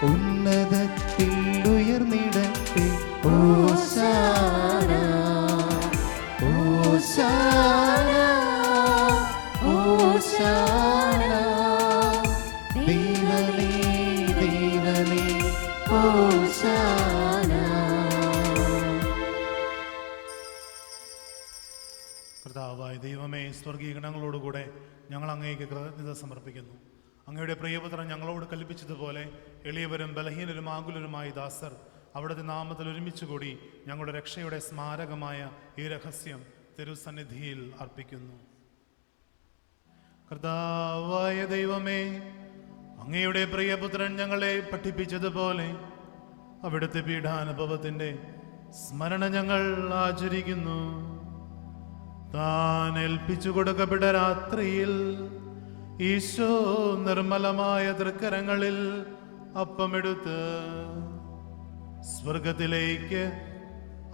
ഉന്നതത്തിൽ ഉയർന്നിടട്ടെ ഓശാന ഓശാന ഓശാന, ദൈവമേ ദൈവമേ ഓശാന. കർത്താവായ ദൈവമേ, സ്വർഗീയ ഗണങ്ങളോടുകൂടെ ഞങ്ങൾ അങ്ങേക്ക് കൃതജ്ഞത സമർപ്പിക്കുന്നു. അങ്ങയുടെ പ്രിയപുത്രൻ ഞങ്ങളോട് കൽപ്പിച്ചതുപോലെ എളിയവരും ബലഹീനരും ആകുലരുമായ ദാസർ അവിടുത്തെ നാമത്തിൽ ഒരുമിച്ച് കൂടി ഞങ്ങളുടെ രക്ഷയുടെ സ്മാരകമായ ഈ രഹസ്യം തിരുസന്നിധിയിൽ അർപ്പിക്കുന്നു. കർത്താവായ ദൈവമേ, അങ്ങയുടെ പ്രിയപുത്രൻ ഞങ്ങളെ പഠിപ്പിച്ചതുപോലെ അവിടുത്തെ പീഡാനുഭവത്തിൻ്റെ സ്മരണ ഞങ്ങൾ ആചരിക്കുന്നു. താൻ ഏൽപ്പിച്ചു കൊടുക്കപ്പെട്ട രാത്രിയിൽ ഈശോ നിർമ്മലമായ തൃക്കരങ്ങളിൽ അപ്പമെടുത്ത് സ്വർഗത്തിലേക്ക്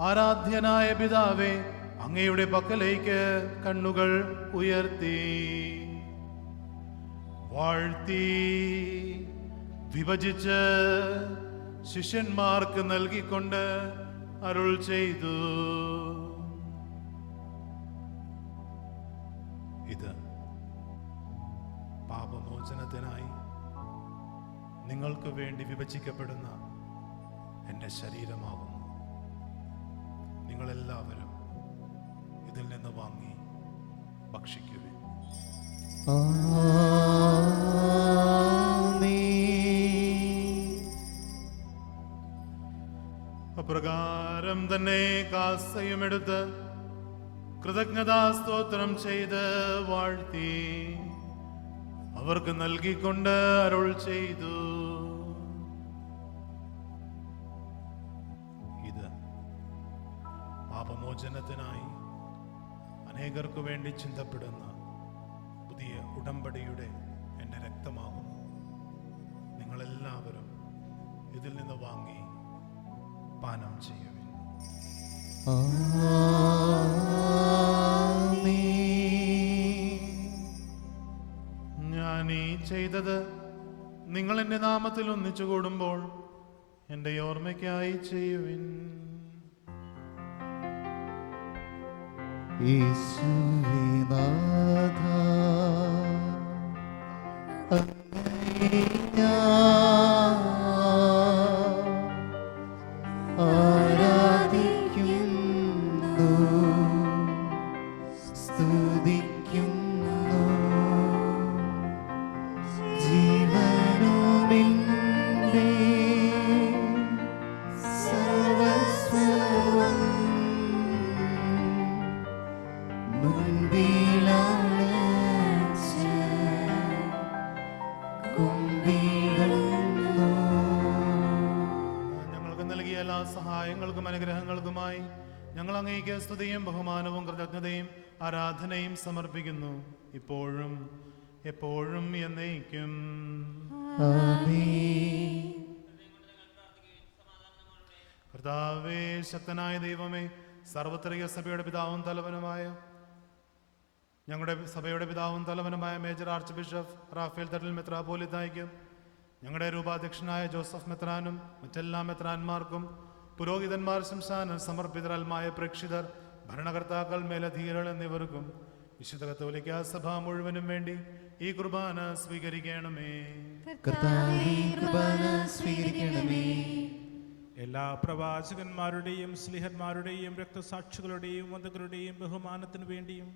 ആരാധ്യനായ പിതാവേ അങ്ങയുടെ പക്കലേക്ക് കണ്ണുകൾ ഉയർത്തി വാഴ്ത്തി വിഭജിച്ച് ശിഷ്യന്മാർക്ക് നൽകിക്കൊണ്ട് അരുൾ ചെയ്തു, ഇത് പാപമോചനത്തിനായി നിങ്ങൾക്ക് വേണ്ടി വിഭജിക്കപ്പെടുന്ന എൻ്റെ ശരീരമാകുന്നു. നിങ്ങളെല്ലാവരും ഇതിൽ നിന്ന് വാങ്ങി ഭക്ഷിക്കുവിൻ. അപ്രകാരം തന്നെ കാസയുമെടുത്ത് കൃതജ്ഞതാസ്തോത്രം ചെയ്ത് വാഴ്ത്തി അവർക്ക് നൽകിക്കൊണ്ട് അരുൾ ചെയ്തു, ഇത് പാപമോചനത്തിനായി അനേകർക്ക് വേണ്ടി ചിന്തപ്പെടുന്ന പുതിയ ഉടമ്പടിയുടെ എൻ്റെ രക്തമാകുന്നു. നിങ്ങളെല്ലാവരും ഇതിൽ നിന്ന് വാങ്ങി പാനം ചെയ്യുവിൻ. ഞാൻ ഈ ചെയ്തത് നിങ്ങൾ എൻ്റെ നാമത്തിൽ ഒന്നിച്ചു കൂടുമ്പോൾ എൻ്റെ ഓർമ്മയ്ക്കായി ചെയ്യുവിൻ. യേശുവേ നാഥ, അങ്ങയെ ഞാൻ ആരാധിക്കുന്നു, സ്തുതിക്കുന്നു. ജീവനുമെൻ്റെ സർവസ്വവും മുൻപിലണച്ച് ദൈവമായി ഞങ്ങൾ അങ്ങേക്ക് സ്തുതിയും ബഹുമാനവും കൃതജ്ഞതയും ആരാധനയും സമർപ്പിക്കുന്നു, ഇപ്പോഴും എപ്പോഴും എന്നേക്കും. കർത്താവേ, ശക്തനായ ദൈവമേ, സാർവത്രിക സഭയുടെ പിതാവും തലവനുമായ ഞങ്ങളുടെ സഭയുടെ പിതാവും തലവനുമായ major arch bishop Raphael Thattil മെത്രാപോലിത്തായ്ക്കും ഞങ്ങളുടെ രൂപാധ്യക്ഷനായ ജോസഫ് മെത്രാനും മറ്റെല്ലാ മെത്രാന്മാർക്കും പുരോഹിതന്മാർ, ശംശാനർ, സമർപ്പിതരൽമായ പ്രേക്ഷിതർ, ഭരണകർത്താക്കൾ, മേലധീരകൾ എന്നിവർക്കും വിശുദ്ധ കത്തോലിക്കാ സഭ മുഴുവനും വേണ്ടി ഈ കുർബാന സ്വീകരിക്കണമേ. എല്ലാ പ്രവാചകന്മാരുടെയും സ്ലിഹന്മാരുടെയും രക്തസാക്ഷികളുടെയും വന്ദകരുടെയും ബഹുമാനത്തിനു വേണ്ടിയും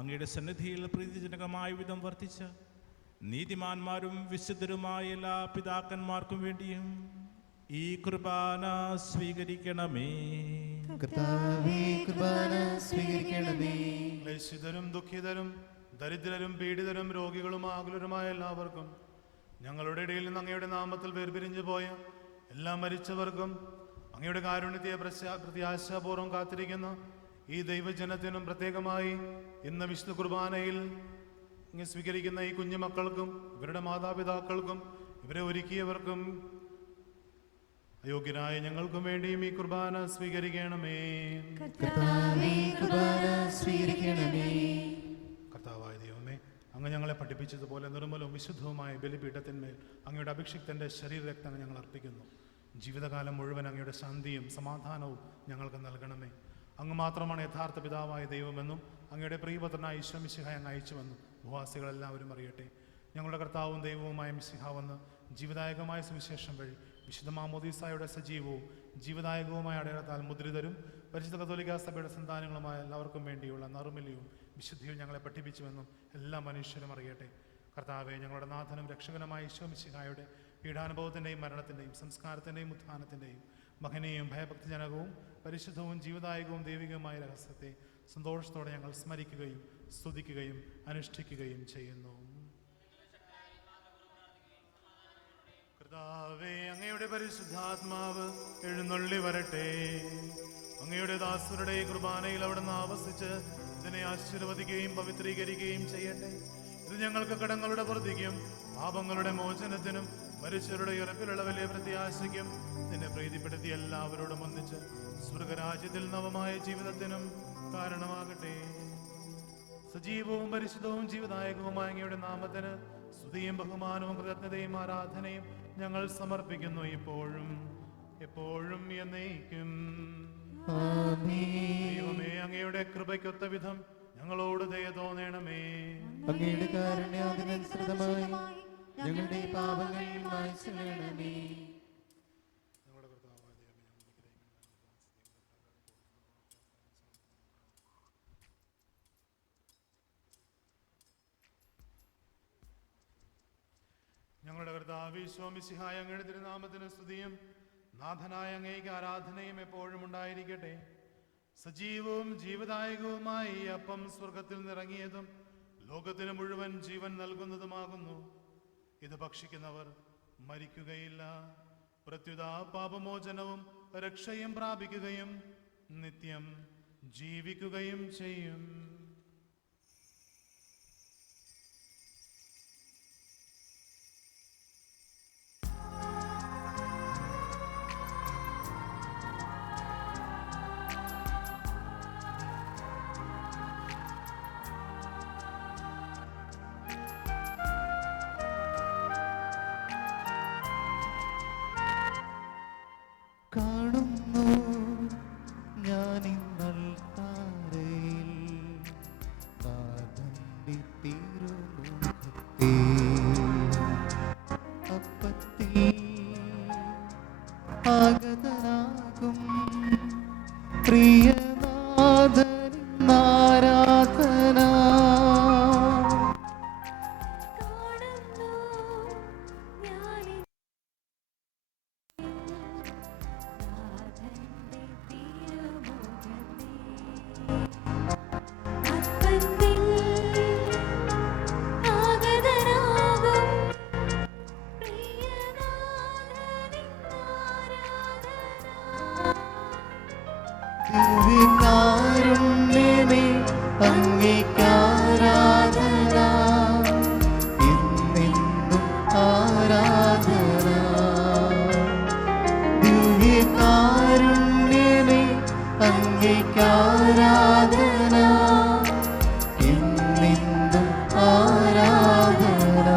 അങ്ങയുടെ സന്നിധിയിൽ പ്രീതിജനകമായ വിധം വർത്തിച്ച നീതിമാന്മാരും വിശുദ്ധരുമായ എല്ലാ പിതാക്കന്മാർക്കും വേണ്ടിയും ഈ കുർബാന സ്വീകരിക്കണമേ. ക്ലേശിതരും ദുഃഖിതരും ദരിദ്രരും പീഡിതരും രോഗികളും ആകുലരുമായ എല്ലാവർക്കും, ഞങ്ങളുടെ ഇടയിൽ നിന്ന് അങ്ങയുടെ നാമത്തിൽ വേർപിരിഞ്ഞു പോയ എല്ലാ മരിച്ചവർക്കും, അങ്ങയുടെ കാരുണ്യത്തെ പ്രത്യാശാപൂർവ്വം കാത്തിരിക്കുന്ന ഈ ദൈവജനത്തിനും, പ്രത്യേകമായി ഇന്ന് വിശുദ്ധ കുർബാനയിൽ ഇങ്ങനെ സ്വീകരിക്കുന്ന ഈ കുഞ്ഞുമക്കൾക്കും ഇവരുടെ മാതാപിതാക്കൾക്കും ഇവരെ ഒരുക്കിയവർക്കും അയോഗ്യരായ ഞങ്ങൾക്കും വേണ്ടിയും ഈ കുർബാന സ്വീകരിക്കണമേ. കർത്താവായ ദൈവമേ, അങ്ങ് ഞങ്ങളെ പഠിപ്പിച്ചതുപോലെ നിർമ്മലവും വിശുദ്ധവുമായ ബലിപീഠത്തിന്മേൽ അങ്ങയുടെ അഭിഷിക്തന്റെ ശരീരരക്തങ്ങൾ ഞങ്ങൾ അർപ്പിക്കുന്നു. ജീവിതകാലം മുഴുവൻ അങ്ങയുടെ ശാന്തിയും സമാധാനവും ഞങ്ങൾക്ക് നൽകണമേ. അങ്ങ് മാത്രമാണ് യഥാർത്ഥ പിതാവായ ദൈവമെന്നും അങ്ങയുടെ പ്രിയപുത്രനായ ഈശോ മിശിഹായെ അങ്ങ് അയച്ചുവെന്നും ഭൂവാസികളെല്ലാവരും അറിയട്ടെ. ഞങ്ങളുടെ കർത്താവും ദൈവവുമായ മിശിഹ വന്ന് ജീവദായകമായ സുവിശേഷം വഴി വിശുദ്ധ മാമോദീസായുടെ സജീവവും ജീവദായകവുമായ അടയാളത്താൽ മുദ്രിതരും പരിശുദ്ധ കത്തോലിക്കാ സഭയുടെ സന്താനങ്ങളുമായ എല്ലാവർക്കും വേണ്ടിയുള്ള നറുമല്യവും വിശുദ്ധിയും ഞങ്ങളെ പഠിപ്പിച്ചുവെന്നും എല്ലാ മനുഷ്യരും അറിയട്ടെ. കർത്താവെ, ഞങ്ങളുടെ നാഥനും രക്ഷകനുമായ ഈശോ മിശിഹായുടെ പീഡാനുഭവത്തിൻ്റെയും മരണത്തിൻ്റെയും സംസ്കാരത്തിൻ്റെയും ഉത്ഥാനത്തിൻ്റെയും മഹനീയവും ഭയഭക്തിജനകവും പരിശുദ്ധവും ജീവദായകവും ദൈവികവുമായ രഹസ്യത്തെ സന്തോഷത്തോടെ ഞങ്ങൾ സ്മരിക്കുകയും സ്തുതിക്കുകയും അനുഷ്ഠിക്കുകയും ചെയ്യുന്നു. കർത്താവേ, അങ്ങയുടെ പരിശുദ്ധാത്മാവ് എഴുന്നള്ളി വരട്ടെ. അങ്ങയുടെ ദാസരുടെ കുർബാനയിൽ അവിടുന്ന് ആവസിച്ച് ഇതിനെ ആശീർവദിക്കുകയും പവിത്രീകരിക്കുകയും ചെയ്യട്ടെ. ഇത് ഞങ്ങൾക്ക് കടങ്ങളുടെ പ്രതിക്കും പാപങ്ങളുടെ മോചനത്തിനും മരിച്ചവരുടെ ഇറപ്പിലുള്ള വലിയ പ്രത്യാശയ്ക്കും നിന്നെ പ്രീതിപ്പെടുത്തി എല്ലാവരോടും ഒന്നിച്ച് സ്വർഗരാജ്യത്തിൽ നവമായ ജീവിതത്തിനും കാരണമാകട്ടെ. സജീവവും പരിശുദ്ധവും ജീവദായകവുമായ അങ്ങയുടെ നാമത്തിന് സ്തുതിയും ബഹുമാനവും കൃതജ്ഞതയും ആരാധനയും ഞങ്ങൾ സമർപ്പിക്കുന്നു, ഇപ്പോഴും എപ്പോഴും എന്നേക്കും. ദൈവമേ, അങ്ങയുടെ കൃപയ്ക്കൊത്ത വിധം ഞങ്ങളോട് ദയ തോന്നണമേ. അങ്ങയുടെ കാരുണ്യാതിനനുസൃതമായി ഞങ്ങളുടെ പാപങ്ങൾ മായ്ച്ചുകളയണമേ. ഞങ്ങളുടെ കർത്താവ് ഈശോ മിശിഹായ അങ്ങയുടെ തിരുനാമത്തിന് സ്തുതിയും നാഥനായ അങ്ങേക്ക് ആരാധനയും എപ്പോഴും ഉണ്ടായിരിക്കട്ടെ. സജീവവും ജീവദായകവുമായ ഈ അപ്പം സ്വർഗത്തിൽ നിറങ്ങിയതും ലോകത്തിന് മുഴുവൻ ജീവൻ നൽകുന്നതുമാകുന്നു. ഇത് ഭക്ഷിക്കുന്നവർ മരിക്കുകയില്ല, പ്രത്യുത പാപമോചനവും രക്ഷയും പ്രാപിക്കുകയും നിത്യം ജീവിക്കുകയും ചെയ്യും. കാണുന്നു ഞാനിന്നൽത്താരയിൽ നാഥന്റെ തിരുമുഖത്തെ അപ്പത്തിൽ ആഗതനാകും പ്രിയനാഥനാരാധന. ദിവ്യകാരുണ്യമേ അങ്ങേക്കാരാധന എന്നെന്നും ആരാധന ദിവ്യകാരുണ്യമേ അങ്ങേക്കാരാധന എന്നെന്നും ആരാധന.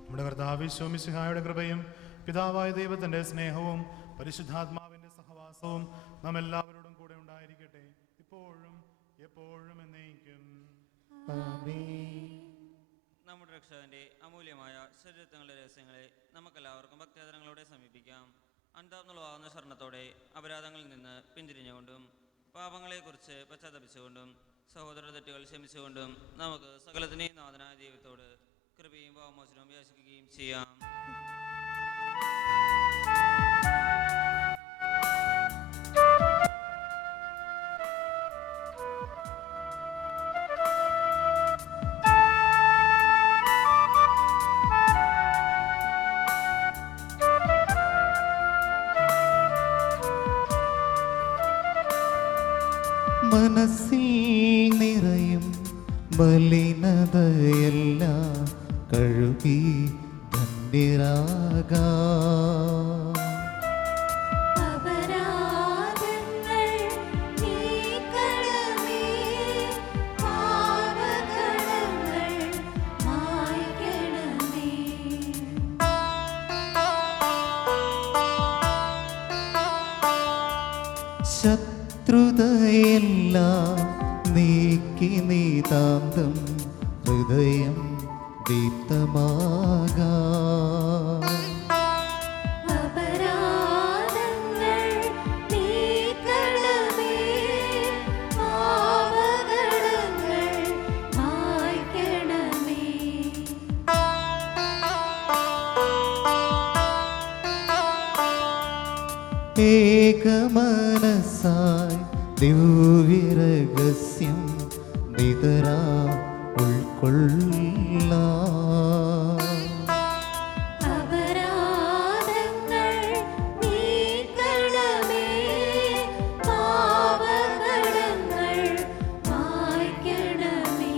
നമ്മുടെ കർത്താവ് ഈശോമിശിഹായുടെ കൃപയും പിതാവായ ദൈവത്തിന്റെ സ്നേഹവും പരിശുദ്ധാത്മാവിന്റെ സഹവാസവും നാം എല്ലാവരോടും കൂടെ ഉണ്ടായിരിക്കട്ടെ, ഇപ്പോഴും എപ്പോഴും എന്നേക്കും. നമ്മുടെ രക്ഷകന്റെ അമൂല്യമായ ശരീരങ്ങളുടെ രഹസ്യങ്ങളെ നമുക്കെല്ലാവർക്കും ഭക്തിയാദരങ്ങളോടെ സമീപിക്കാം. അന്താത്മളവാകുന്ന ശരണത്തോടെ അപരാധങ്ങളിൽ നിന്ന് പിന്തിരിഞ്ഞുകൊണ്ടും പാപങ്ങളെക്കുറിച്ച് പശ്ചാത്തപിച്ചുകൊണ്ടും സഹോദര തെറ്റുകൾ ക്ഷമിച്ചുകൊണ്ടും നമുക്ക് സകലത്തിനെയും നാഥനായ ദൈവത്തോട് കൃപയും പാവമോചനവും യാചിക്കുകയും ചെയ്യാം. മനസ്സിൽ നിറയും മലിനതയെല്ലാം കഴുകി ധന്യരാകാം. അപരാധങ്ങൾ നീക്കണമേ, പാപകടങ്ങൾ മായ്ക്കണമേ. ശത്രുതയെല്ലാം നീക്കി നീതാന്തം ഹൃദയം ദീപ്തമാകാം. അപരാധങ്ങൾ നീക്കണമേ, പാപകടങ്ങൾ മായ്ക്കണമേ. ഏകമനസായി ദിവ്യരഹസ്യം നിതരാ ഉൾക്കൊള്ളാം. അപരാധങ്ങൾ നീക്കണമേ, പാപകടങ്ങൾ മായ്ക്കണമേ.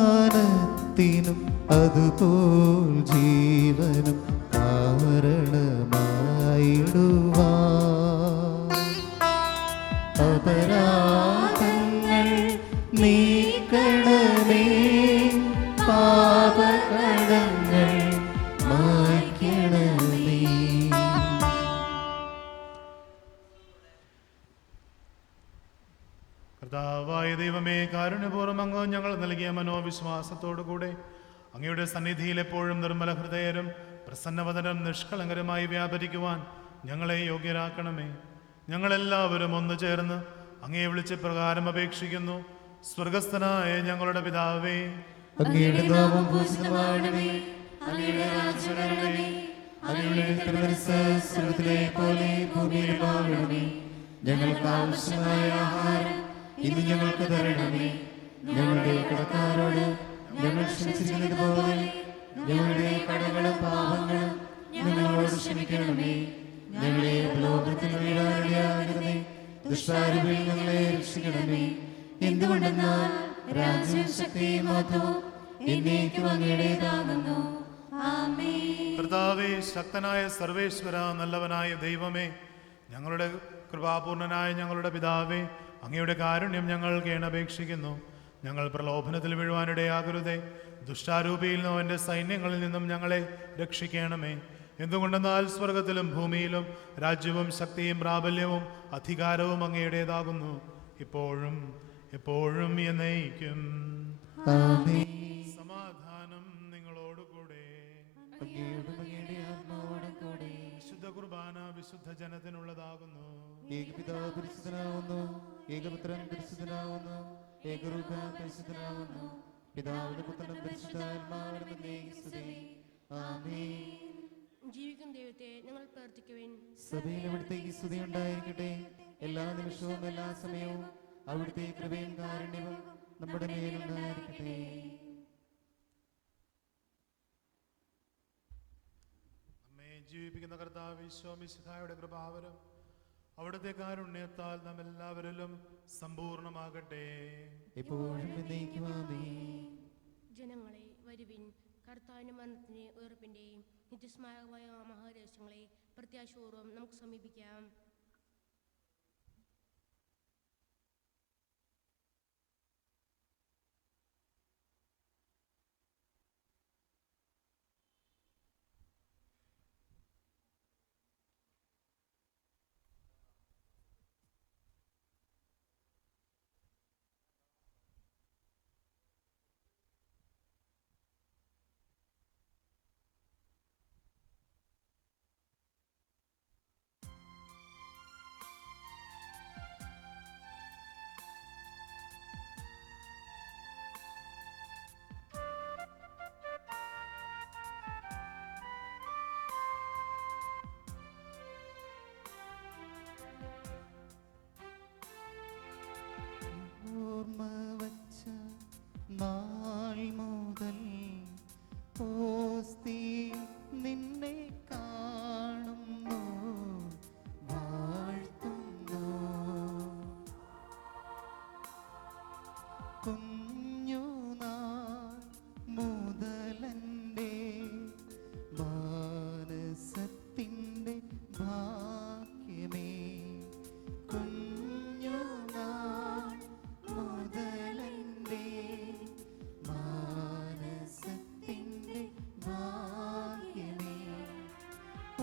ഉത്ഥാനത്തിനും അതുപോൽ ജീവനും കാരണമായിടുവാൻ. അപരാധങ്ങൾ നീക്കണമേ, പാപകടങ്ങൾ മായ്ക്കണമേ. കർത്താവായ ദൈവമേ, കാരുണ്യപൂർവ്വം അങ്ങ് ഞങ്ങൾ നൽകിയ മനോവിശ്വാസത്തോടുകൂടെ അങ്ങയുടെ സന്നിധിയിൽ എപ്പോഴും നിർമ്മല ഹൃദയരും പ്രസന്നവദനം നിഷ്കളങ്കരമായി വ്യാപരിക്കുവാൻ ഞങ്ങളെ യോഗ്യരാക്കണമേ. ഞങ്ങളെല്ലാവരും ഒന്നു ചേർന്ന് അങ്ങയെ വിളിച്ച് പ്രകാരം അപേക്ഷിക്കുന്നു. സ്വർഗസ്ഥനായ ഞങ്ങളുടെ പിതാവേ, അങ്ങയുടെ നാമം പൂജിതമാകണമേ, അങ്ങയുടെ രാജ്യം വരണമേ, അങ്ങയുടെ തിരുമനസ്സ് സ്വർഗ്ഗത്തിലെ പോലെ ഭൂമിയിലുമാകണമേ. ഞങ്ങൾക്ക് ആവശ്യമായ ആഹാരം ഇന്ന് ഞങ്ങൾക്ക് തരണമേ. ഞങ്ങളുടെ കടക്കാരോട് ഞങ്ങൾ ക്ഷമിച്ചിരിക്കുന്നത് പോലെ ഞങ്ങളുടെ കടങ്ങളും പാപങ്ങളും ഞങ്ങളോട് ക്ഷമിക്കണമേ. ഞങ്ങളെ പ്രലോഭനത്തിൽ വീഴാനിടയാകരുതേ, ദുഷ്ടാരൂപിൽ ഞങ്ങളെ രക്ഷിക്കണമേ. എന്തുകൊണ്ടെന്നാൽ രാജ്യവും ശക്തിയും മഹത്വവും എന്നേക്കും അങ്ങയുടേതാകുന്നു. ആമേൻ. കർത്താവേ, ശക്തനായ സർവേശ്വര, നല്ലവനായ ദൈവമേ, ഞങ്ങളുടെ കൃപാപൂർണനായ ഞങ്ങളുടെ പിതാവേ, അങ്ങയുടെ കാരുണ്യം ഞങ്ങൾ കേണപേക്ഷിക്കുന്നു. ഞങ്ങൾ പ്രലോഭനത്തിൽ വീഴുവാനിടയാകരുതേ, ദുഷ്ടാരൂപിയിൽ നിന്നും അവൻ്റെ സൈന്യങ്ങളിൽ നിന്നും ഞങ്ങളെ രക്ഷിക്കണമേ. എന്തുകൊണ്ടെന്നാൽ സ്വർഗത്തിലും ഭൂമിയിലും രാജ്യവും ശക്തിയും പ്രാബല്യവും അധികാരവും അങ്ങയുടേതാകുന്നു, ഇപ്പോഴും എപ്പോഴും എന്നേക്കും. സമാധാനം നിങ്ങളോടുകൂടെ. വിശുദ്ധ കുർബാന വിശുദ്ധ ജനത്തിനുള്ളതാകുന്നു. ഏകപിതാവ് പരിശുദ്ധനാവുന്നു, ഏകപുത്രൻ പരിശുദ്ധനാവുന്നു, ഏകരൂപ പരിശുദ്ധനാവുന്നു, പിതാവിന്റെ പുത്രനും പരിശുദ്ധാത്മാവിനും എന്നേക്കും സ്തുതി. ആമേൻ. ജീവിക്കുന്ന ദൈവത്തെ ഞങ്ങൾ പ്രാർത്ഥിക്കുവിൻ. സഭയിൽ അവിടുത്തേക്ക് സ്തുതി ഉണ്ടായിരിക്കട്ടെ. എല്ലാ നിമിഷവും എല്ലാ സമയവും അവിടുത്തെ കൃപയും കാരുണ്യവും നമ്മുടെ മേൽ ഈശോ മിശിഹായുടെ കൃപാവരം അവിടുത്തെ കാരുണ്യത്താൽ നാം എല്ലാവരിലും സമ്പൂർണ്ണമാകട്ടെ. എപ്പോഴും എന്നേക്കും ആമേൻ. ജനങ്ങളെ വരുവിൻ, കർത്താവിന്റെ മരണത്തിന് ഉയർപ്പിന്റെയും നിത്യസ്മാരകമായ മഹാരഹസ്യങ്ങളെ പ്രത്യാശപൂർവ്വം നമുക്ക് സമീപിക്കാം. ഓർമ്മ വച്ച നാൾ മുതൽ ഓസ്തി നിന്നെ കാണുന്നു, വാഴ്ത്തുന്നു. കുഞ്ഞുനാൾ മുതലെൻ്റെ മാനസത്തിൻ്റെ ഭാഗ്യമേ, കുഞ്ഞുനാൾ മുതലെൻ്റെ മാനസത്തിൻ്റെ ഭാഗ്യമേ,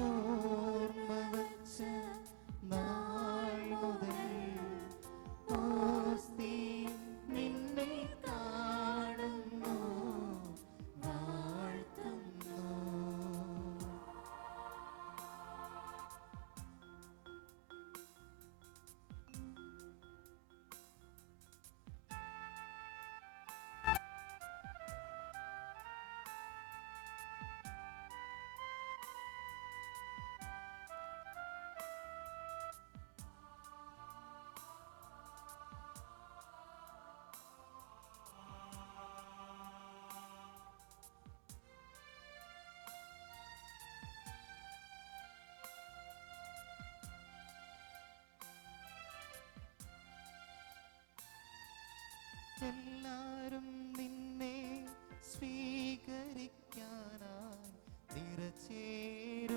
ഓർമ്മ വച്ച നാൾ മുതൽ ഓസ്തി നിന്നെ കാണുന്നു, വാഴ്ത്തുന്നു. എല്ലാരും നിന്നെ സ്വീകരിക്കാനായി നിറചേരുന്നതു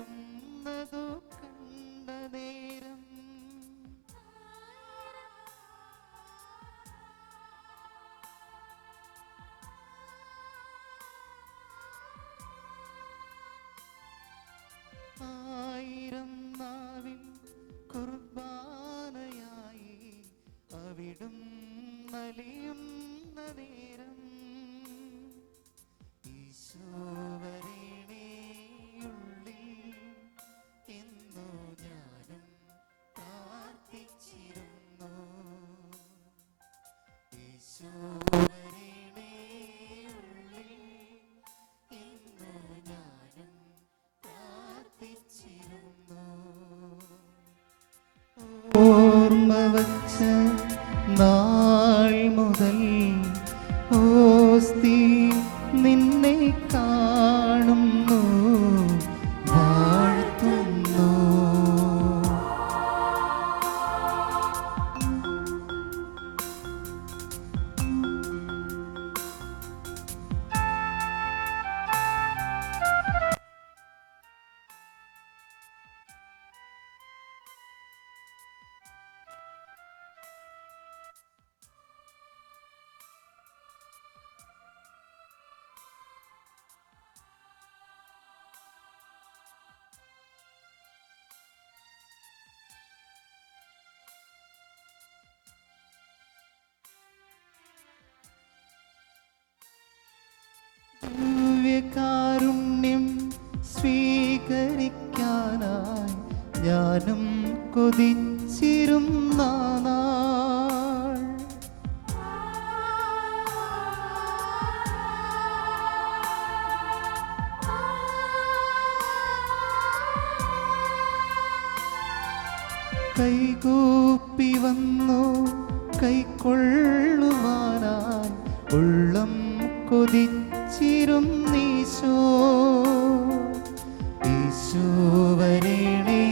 കണ്ട നേരം, ആയിരം നാവിൻ കുർബാനയായി അവിടും നലിയുന്ന നേരം, ഈശോവരണേ ഉള്ളിൽ എന്നു ഞാനും പ്രാർത്ഥിച്ചിരുന്നു, ഈശോവരണേ ഉള്ളിൽ എന്നു ഞാനും പ്രാർത്ഥിച്ചിരുന്നു. ഓർമ്മ വച്ച നാൾ മുതൽ ഓസ്തി നിന്നെ കാണുന്നു, വാഴ്ത്തുന്നു. ദിവ്യകാരുണ്യം സ്വീകരിക്കാനായി ഞാനും കൊതിച്ചിരുന്ന നാൾ, കൈകൂപ്പി വന്നു കൈക്കൊള്ളുവാനായി ഉള്ളം കൊതിച്ചിരുന്നീശോ, ഈശോ വരണേ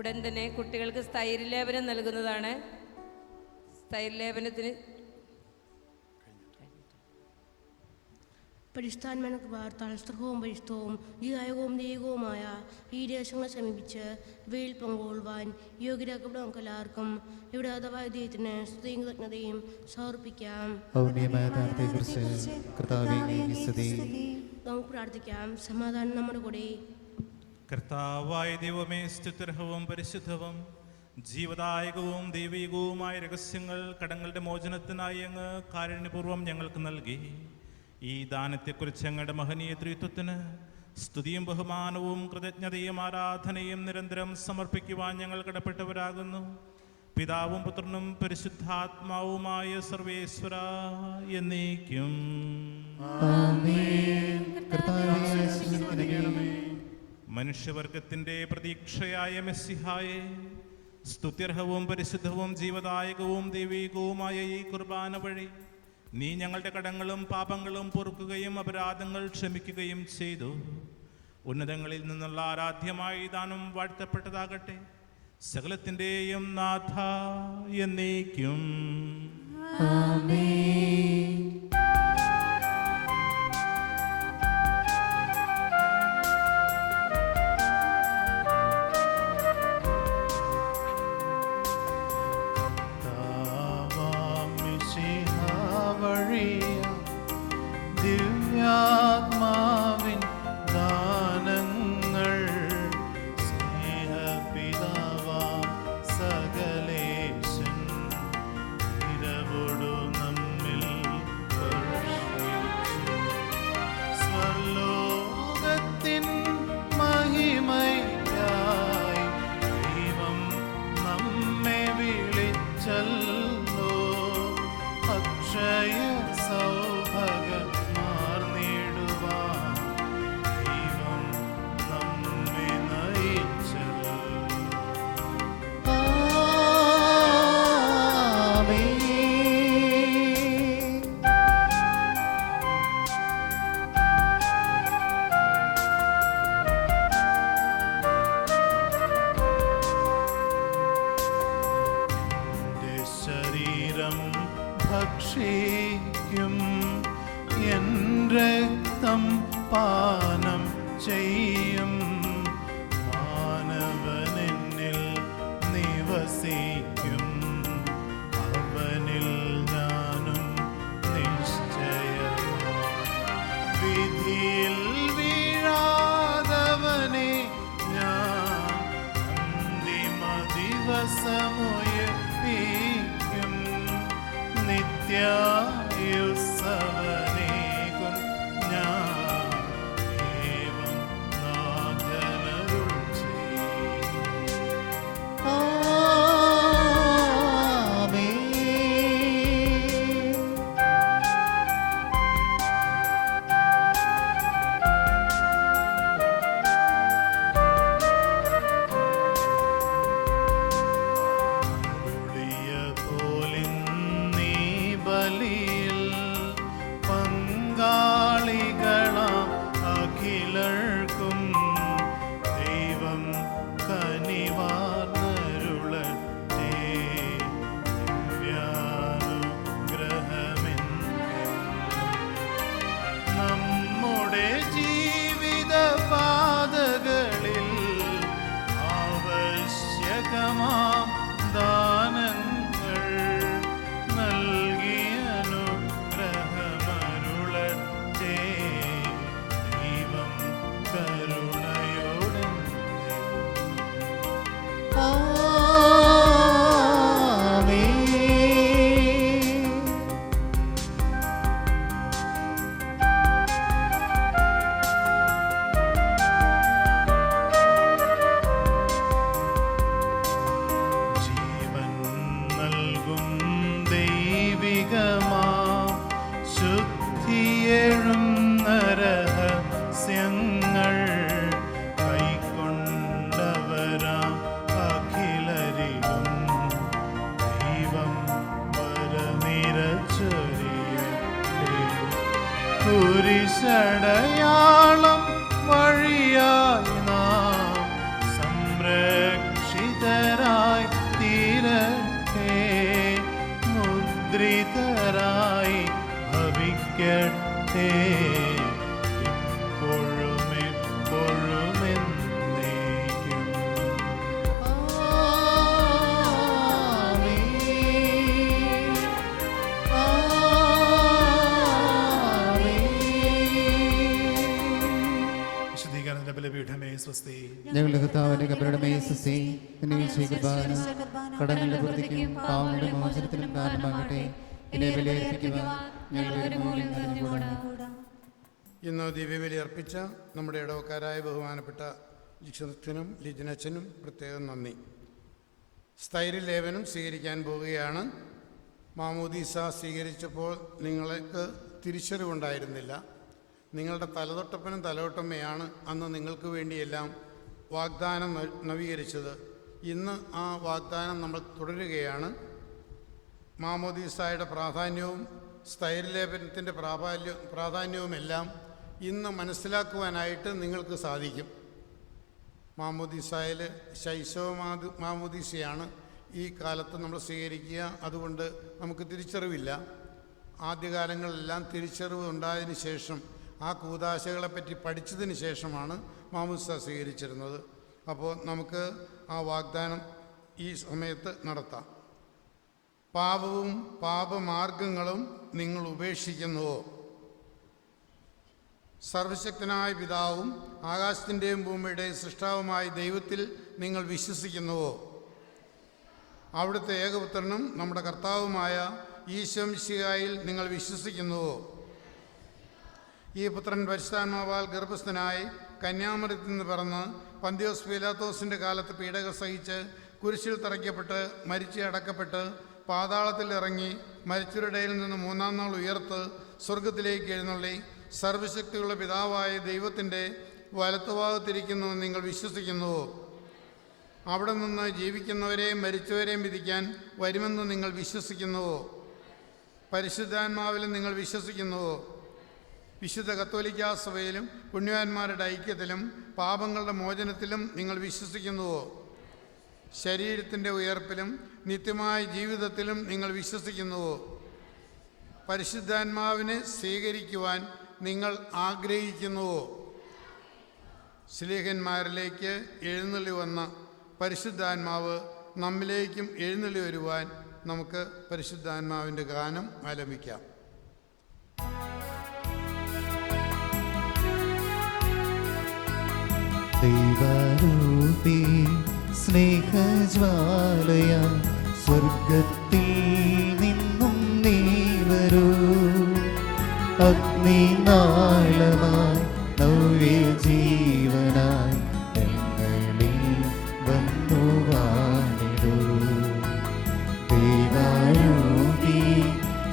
ഉടൻ തന്നെ കുട്ടികൾക്ക് സ്ഥൈര്യലേപനം നൽകുന്നതാണ്. സ്ഥൈര്യലേപനത്തിന് പരിസ്ഥാന്മനക്ക് വാർത്താൽ സ്ത്രഹവും പരിസ്ഥവും ജീവായകവും ദൈവവുമായ ഈ ദേശങ്ങളെ സമീപിച്ച് ഇവയിൽ പങ്കുകൊള്ളുവാൻ യോഗ്യരാക്കപ്പെടുന്ന നമുക്ക് എല്ലാവർക്കും ഇവിടെ അഥവാ ദൈവത്തിന് സ്തുതിയും കൃതജ്ഞതയും സമർപ്പിക്കാം. ഔന്നത്യമായ ദാനത്തെക്കുറിച്ച് കർത്താവേ അങ്ങേക്ക് സ്തുതി. നമുക്ക് പ്രാർത്ഥിക്കാം. സമാധാനം നമ്മുടെ കൂടെ. കർത്താവായ ദൈവമേ, സ്തുത്യർഹവും പരിശുദ്ധവും ജീവദായകവും ദൈവികവുമായ രഹസ്യങ്ങൾ കടങ്ങളുടെ മോചനത്തിനായി അങ്ങ് കാരുണ്യപൂർവ്വം ഞങ്ങൾക്ക് നൽകി. ഈ ദാനത്തെക്കുറിച്ച് അങ്ങയുടെ മഹനീയ ത്രിത്വത്തിന് സ്തുതിയും ബഹുമാനവും കൃതജ്ഞതയും ആരാധനയും നിരന്തരം സമർപ്പിക്കുവാൻ ഞങ്ങൾ കടപ്പെട്ടവരാകുന്നു. പിതാവും പുത്രനും പരിശുദ്ധാത്മാവുമായ സർവേശ്വര എന്നേക്കും. ആമേൻ. കർത്താവേ ആശീർവദിക്കണമേ. മനുഷ്യവർഗത്തിന്റെ പ്രതീക്ഷയായ മെസ്സിഹായെ, സ്തുത്യർഹവും പരിശുദ്ധവും ജീവദായകവും ദൈവികവുമായ ഈ കുർബാന വഴി നീ ഞങ്ങളുടെ കടങ്ങളും പാപങ്ങളും പൊറുക്കുകയും അപരാധങ്ങൾ ക്ഷമിക്കുകയും ചെയ്തു. ഉന്നതങ്ങളിൽ നിന്നുള്ള ആരാധ്യമായ ദാനം വാഴ്ത്തപ്പെട്ടതാകട്ടെ. സകലത്തിൻ്റെയും നാഥ എന്നേക്കും. ആമേൻ. ദിവ്യാത്മാവിൻ ദാനങ്ങൾ സ്നേഹപിതാവാം സകലേശൻ ഇരവൊടു നമ്മിൽ വർഷിച്ചു. സ്വർലോകത്തിൻ മഹിമയ്ക്കായി ദൈവം നമ്മെ വിളിച്ചല്ലോ. അക്ഷയ സൗഭാഗ്യമാർന്നിടുവാൻ ദൈവം നമ്മെ നയിച്ചല്ലോ. ആമേൻ. എന്റെ ശരീരം ഭക്ഷിക്കും, എൻ രക്തം പാനം ചെയ്യും. മാനവനെന്നിൽ നിവസിക്കും, അവനിൽ ഞാനും നിശ്ചയമായി. വിധിയിൽ വീഴാതവനെ ഞാൻ അന്തിമ ദിവസമുയർപ്പിക്കും. നിത്യായുസ്സവനേകും ഞാൻ ഏവം നാഥനരുൾ ചെയ്യും. ആമേൻ. അരുളിയ പോലിന്നീ ബലിയിൽ പങ്കാളികളാം അഖിലർക്കും ദൈവം കനിവാർന്നരുളട്ടെ. ദിവ്യാനുഗ്രഹമെന്നും നമ്മുടെ ജീവിത പാതകളിൽ ആവശ്യകമാം ദാനങ്ങൾ നൽകി അനുഗ്രഹമരുളട്ടെ. ദൈവം കരുണയോടെ ആമേൻ. ജീവൻ നൽകും ദൈവികമാം ശുദ്ധിയെഴും രഹസ്യങ്ങൾ കൈക്കൊണ്ടവരാം അഖിലരിലും ദൈവം വരനിരച്ചൊരിയട്ടെ. കുരിശടയാളം വഴിയായി നാം സംരക്ഷിത ശുദ്ധീകരണത്തിന്റെ ബലിപീഠമേ സ്വസ്തി. ഞങ്ങളുടെ കർത്താവിന്റെ കബരുടെ സ്വസ്തി. നിന്നെ കുർബാന കടങ്ങളുടെ വൃത്തിക്കും പാവങ്ങളുടെ മോചനത്തിനും കാരണമാകട്ടെ. ഇനെ ബലിയർപ്പിക്കുവാൻ ഞങ്ങളുടെ മൂല്യം നിറഞ്ഞുകൂടാ. ഇന്ന് ദിവ്യബലി അർപ്പിച്ച നമ്മുടെ ഇടവക്കാരായ ബഹുമാനപ്പെട്ട ജിക്ഷനും ലിജിനച്ചനും പ്രത്യേകം നന്ദി. സ്ഥൈര്യലേപനം സ്വീകരിക്കാൻ പോവുകയാണ്. മാമോദീസ സ്വീകരിച്ചപ്പോൾ നിങ്ങൾക്ക് തിരിച്ചറിവുണ്ടായിരുന്നില്ല. നിങ്ങളുടെ തലതൊട്ടപ്പനും തലതൊട്ടമ്മയാണ് അന്ന് നിങ്ങൾക്ക് വേണ്ടിയെല്ലാം വാഗ്ദാനം നവീകരിച്ചത്. ഇന്ന് ആ വാഗ്ദാനം നമ്മൾ തുടരുകയാണ്. മാമോദീസായുടെ പ്രാധാന്യവും സ്ഥൈര്യലേപനത്തിൻ്റെ പ്രാധാന്യവുമെല്ലാം ഇന്ന് മനസ്സിലാക്കുവാനായിട്ട് നിങ്ങൾക്ക് സാധിക്കും. മാമോദീസായിൽ ശൈശവ മാമോദീസയാണ് ഈ കാലത്ത് നമ്മൾ സ്വീകരിക്കുക. അതുകൊണ്ട് നമുക്ക് തിരിച്ചറിവില്ല. ആദ്യകാലങ്ങളിലെല്ലാം തിരിച്ചറിവ് ഉണ്ടായതിന് ശേഷം ആ കൂദാശകളെപ്പറ്റി പഠിച്ചതിന് ശേഷമാണ് മാമോദീസ സ്വീകരിച്ചിരുന്നത്. അപ്പോൾ നമുക്ക് ആ വാഗ്ദാനം ഈ സമയത്ത് നടത്താം. പാപവും പാപമാർഗങ്ങളും നിങ്ങൾ ഉപേക്ഷിക്കുന്നുവോ? സർവശക്തനായ പിതാവും ആകാശത്തിൻ്റെയും ഭൂമിയുടെയും സൃഷ്ടാവുമായ ദൈവത്തിൽ നിങ്ങൾ വിശ്വസിക്കുന്നുവോ? അവിടുത്തെ ഏകപുത്രനും നമ്മുടെ കർത്താവുമായ ഈശോ മിശിഹായിൽ നിങ്ങൾ വിശ്വസിക്കുന്നുവോ? ഈ പുത്രൻ പരിശുദ്ധാത്മാവാൽ ഗർഭസ്ഥനായി കന്യാമറിയത്തിൽ നിന്ന് പിറന്ന് പന്തിയോസ് പീലാത്തോസിൻ്റെ കാലത്ത് പീഡകൾ സഹിച്ച് കുരിശിൽ തറയ്ക്കപ്പെട്ട് മരിച്ച് അടക്കപ്പെട്ട് പാതാളത്തിൽ ഇറങ്ങി മരിച്ചവരുടെ നിന്ന് മൂന്നാം നാൾ ഉയർത്ത് സ്വർഗത്തിലേക്ക് എഴുന്നള്ളി സർവശക്തിയുള്ള പിതാവായ ദൈവത്തിൻ്റെ വലത്തുഭാഗത്തിരിക്കുന്നുവെന്ന് നിങ്ങൾ വിശ്വസിക്കുന്നുവോ? അവിടെ നിന്ന് ജീവിക്കുന്നവരെയും മരിച്ചവരെയും വിധിക്കാൻ വരുമെന്ന് നിങ്ങൾ വിശ്വസിക്കുന്നുവോ? പരിശുദ്ധാത്മാവിലും നിങ്ങൾ വിശ്വസിക്കുന്നുവോ? വിശുദ്ധ കത്തോലിക്കാ സഭയിലും പുണ്യവാന്മാരുടെ ഐക്യത്തിലും പാപങ്ങളുടെ മോചനത്തിലും നിങ്ങൾ വിശ്വസിക്കുന്നുവോ? ശരീരത്തിൻ്റെ ഉയർപ്പിലും നിത്യമായ ജീവിതത്തിലും നിങ്ങൾ വിശ്വസിക്കുന്നുവോ? പരിശുദ്ധാത്മാവിനെ സ്വീകരിക്കുവാൻ നിങ്ങൾ ആഗ്രഹിക്കുന്നുവോ? ശ്ലീഹന്മാരിലേക്ക് എഴുന്നള്ളി വന്ന പരിശുദ്ധാത്മാവ് നമ്മിലേക്കും എഴുന്നള്ളി വരുവാൻ നമുക്ക് പരിശുദ്ധാത്മാവിൻ്റെ ഗാനം ആലപിക്കാം. ദൈവരൂപി സ്നേഹജ്വാലയ സ്വർഗത്തിൽ നിന്നും നീ വരൂ. അഗ്നിനാളമായി നവ്യ ജീവനായി ഞങ്ങളിൽ വന്നു വാണിടൂ. ദൈവരൂപി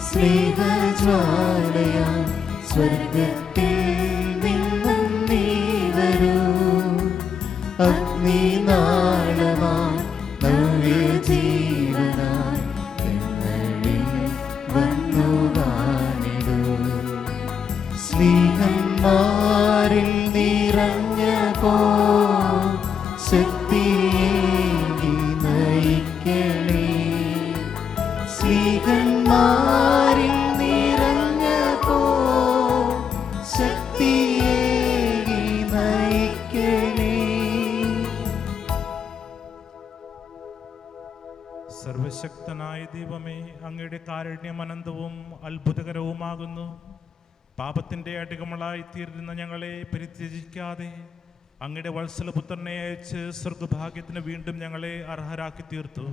സ്നേഹജ്വാലയ സ്വർഗത്തിൽ നിന്നും നീ വരൂ. അഗ്നിനാളമായി നവ്യ ജീവനായി ഞങ്ങളിൽ വന്നു വാണിടൂ. സ്നേഹന്മാരിൽ നിറഞ്ഞപ്പോ ശക്തിയേകി നയിക്കണേ. സ്നേഹന്മാരിൽ നിറഞ്ഞപ്പോ ശക്തിയേകി നയിക്കണേ. സർവശക്തനായ ദൈവമേ, അങ്ങയുടെ കാരുണ്യം അനന്തവും അത്ഭുതകരവുമാകുന്നു. പാപത്തിൻ്റെ അടിമകളായി തീർന്ന ഞങ്ങളെ പരിത്യജിക്കാതെ അങ്ങയുടെ വത്സലപുത്രനെ അയച്ച് സ്വർഗഭാഗ്യത്തിന് വീണ്ടും ഞങ്ങളെ അർഹരാക്കി തീർത്തു.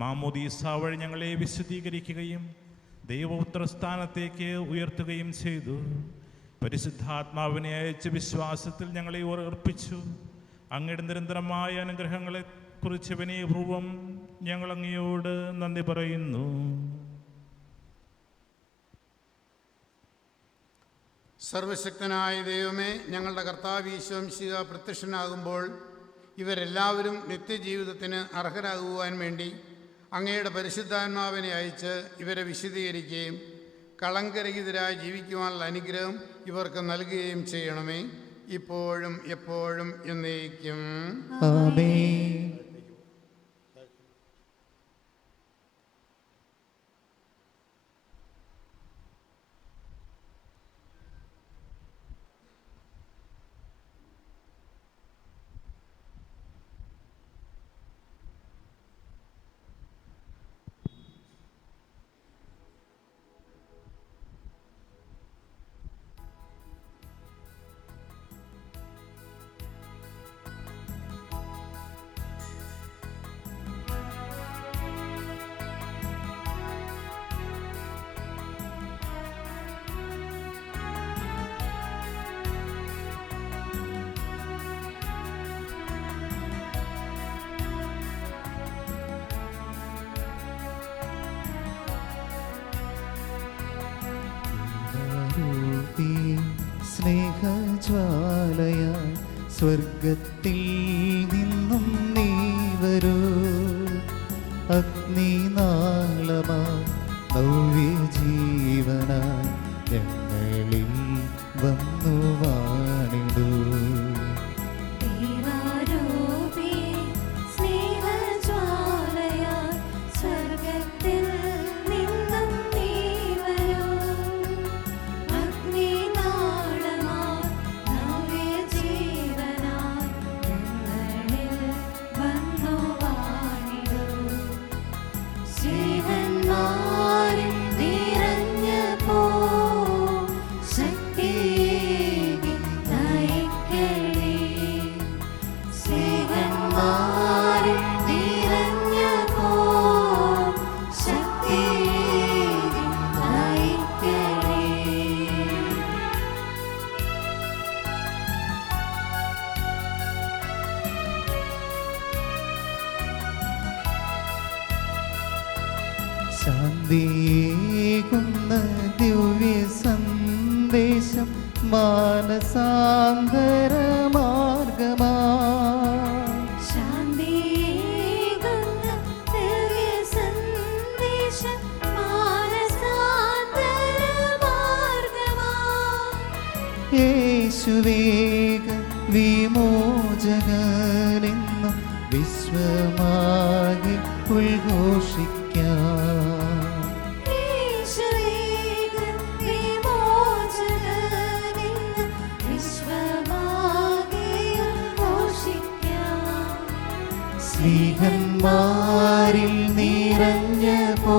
മാമോദീസ വഴി ഞങ്ങളെ വിശുദ്ധീകരിക്കുകയും ദൈവപുത്ര സ്ഥാനത്തേക്ക് ഉയർത്തുകയും ചെയ്തു. പരിശുദ്ധാത്മാവിനെ അയച്ച് വിശ്വാസത്തിൽ ഞങ്ങളെ ഉറപ്പിച്ചു. അങ്ങയുടെ നിരന്തരമായ അനുഗ്രഹങ്ങളെക്കുറിച്ച് വിനയപൂർവം ഞങ്ങൾ അങ്ങയോട് നന്ദി പറയുന്നു. സർവശക്തനായ ദൈവമേ, ഞങ്ങളുടെ കർത്താവ് ഈശോ മിശിഹാ പ്രത്യക്ഷനാകുമ്പോൾ ഇവരെല്ലാവരും നിത്യജീവിതത്തിന് അർഹരാകുവാൻ വേണ്ടി അങ്ങയുടെ പരിശുദ്ധാത്മാവിനെ അയച്ച് ഇവരെ വിശദീകരിക്കുകയും കളങ്കരഹിതരായി ജീവിക്കുവാനുള്ള അനുഗ്രഹം ഇവർക്ക് നൽകുകയും ചെയ്യണമേ, ഇപ്പോഴും എപ്പോഴും എന്നേക്കും. ആമേൻ. സ്നേഹജ്വാലയായി സ്വർഗത്തിൽ നിന്നും നീ വരൂ. അഗ്നിനാളമായി നവ്യജീവനായി ഞങ്ങളിൽ വന്നു വാണിടൂ. ശാന്തിയേകുന്ന ദിവ്യ സന്ദേശം മാനസാന്തര മാർഗമാ. യേശുവേഗ വിമോചകനെന്നും വിശ്വമാകെ ഉദ്ഘോഷിക്കാം. സ്നേഹന്മാരിൽ നിറഞ്ഞപ്പോ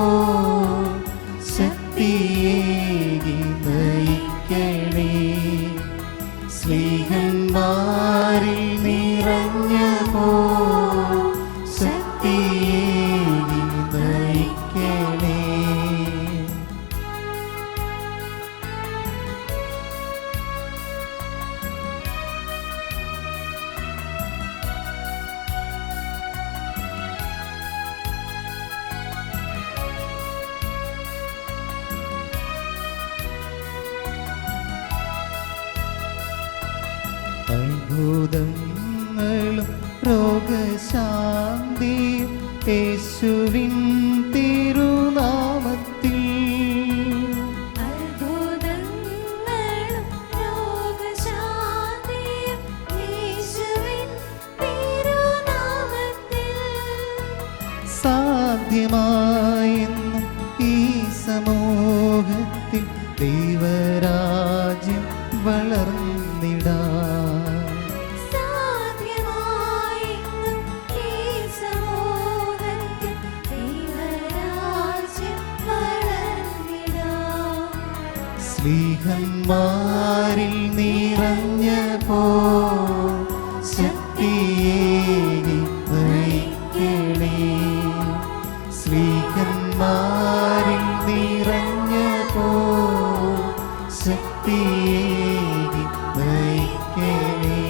ശക്തിയേകി നയിക്കണേ. സ്നേഹന്മാരിൽ നിറഞ്ഞപ്പോ ശക്തിയേകി നയിക്കണേ. അത്ഭുതങ്ങളും രോഗശാന്തിയും യേശുവിൻ തിരുനാമത്തിൽ. സാധ്യമായെന്നും ഈ സമൂഹത്തിൽ ദൈവരാജ്യം വളർന്നിടാം. സ്നേഹന്മാരിൽ നിറഞ്ഞപ്പോ ശക്തിയേകി നയിക്കണേ. സ്നേഹന്മാരിൽ നിറഞ്ഞപ്പോ ശക്തിയേകി നയിക്കണേ.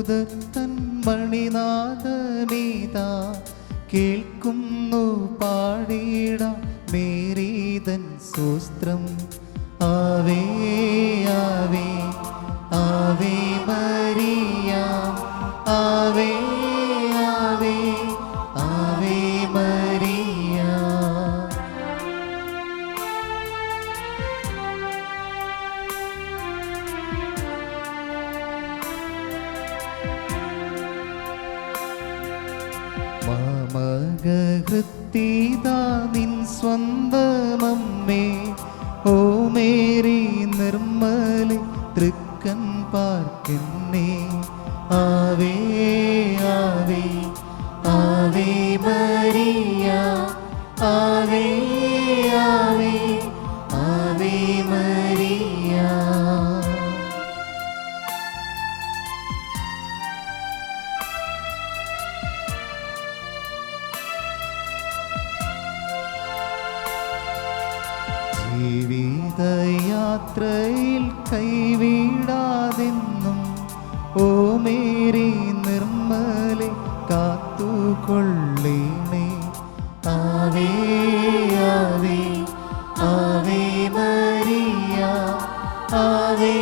ദൂതത്തൻ മണിനാഥമീതാ കേൾക്കുന്നു പാടിടാം മേരീതൻ സ്വസ്ത്രം. ആവേ ആവേ ആവേ മരിയ, ആവേ ആവേ ആവേ മരിയ. മാമകഹൃത്തിതാ നിൻ സ്വന്തമമ്മേ, ഓ മേരി നിർമ്മല തൃക്കൻ പാർക്കെന്നേ. ആവേ ആവേ ആവേ മരിയ, ആവേ ആവേ ആവേ മരിയ. ജീവിതയാത്രയിൽ കൈവിടാതെന്നും ഓ മേരി നിർമ്മലെ കാത്തുകൊള്ളേണേ. ആവേ ആവേ ആവേ മരിയ, ആവേ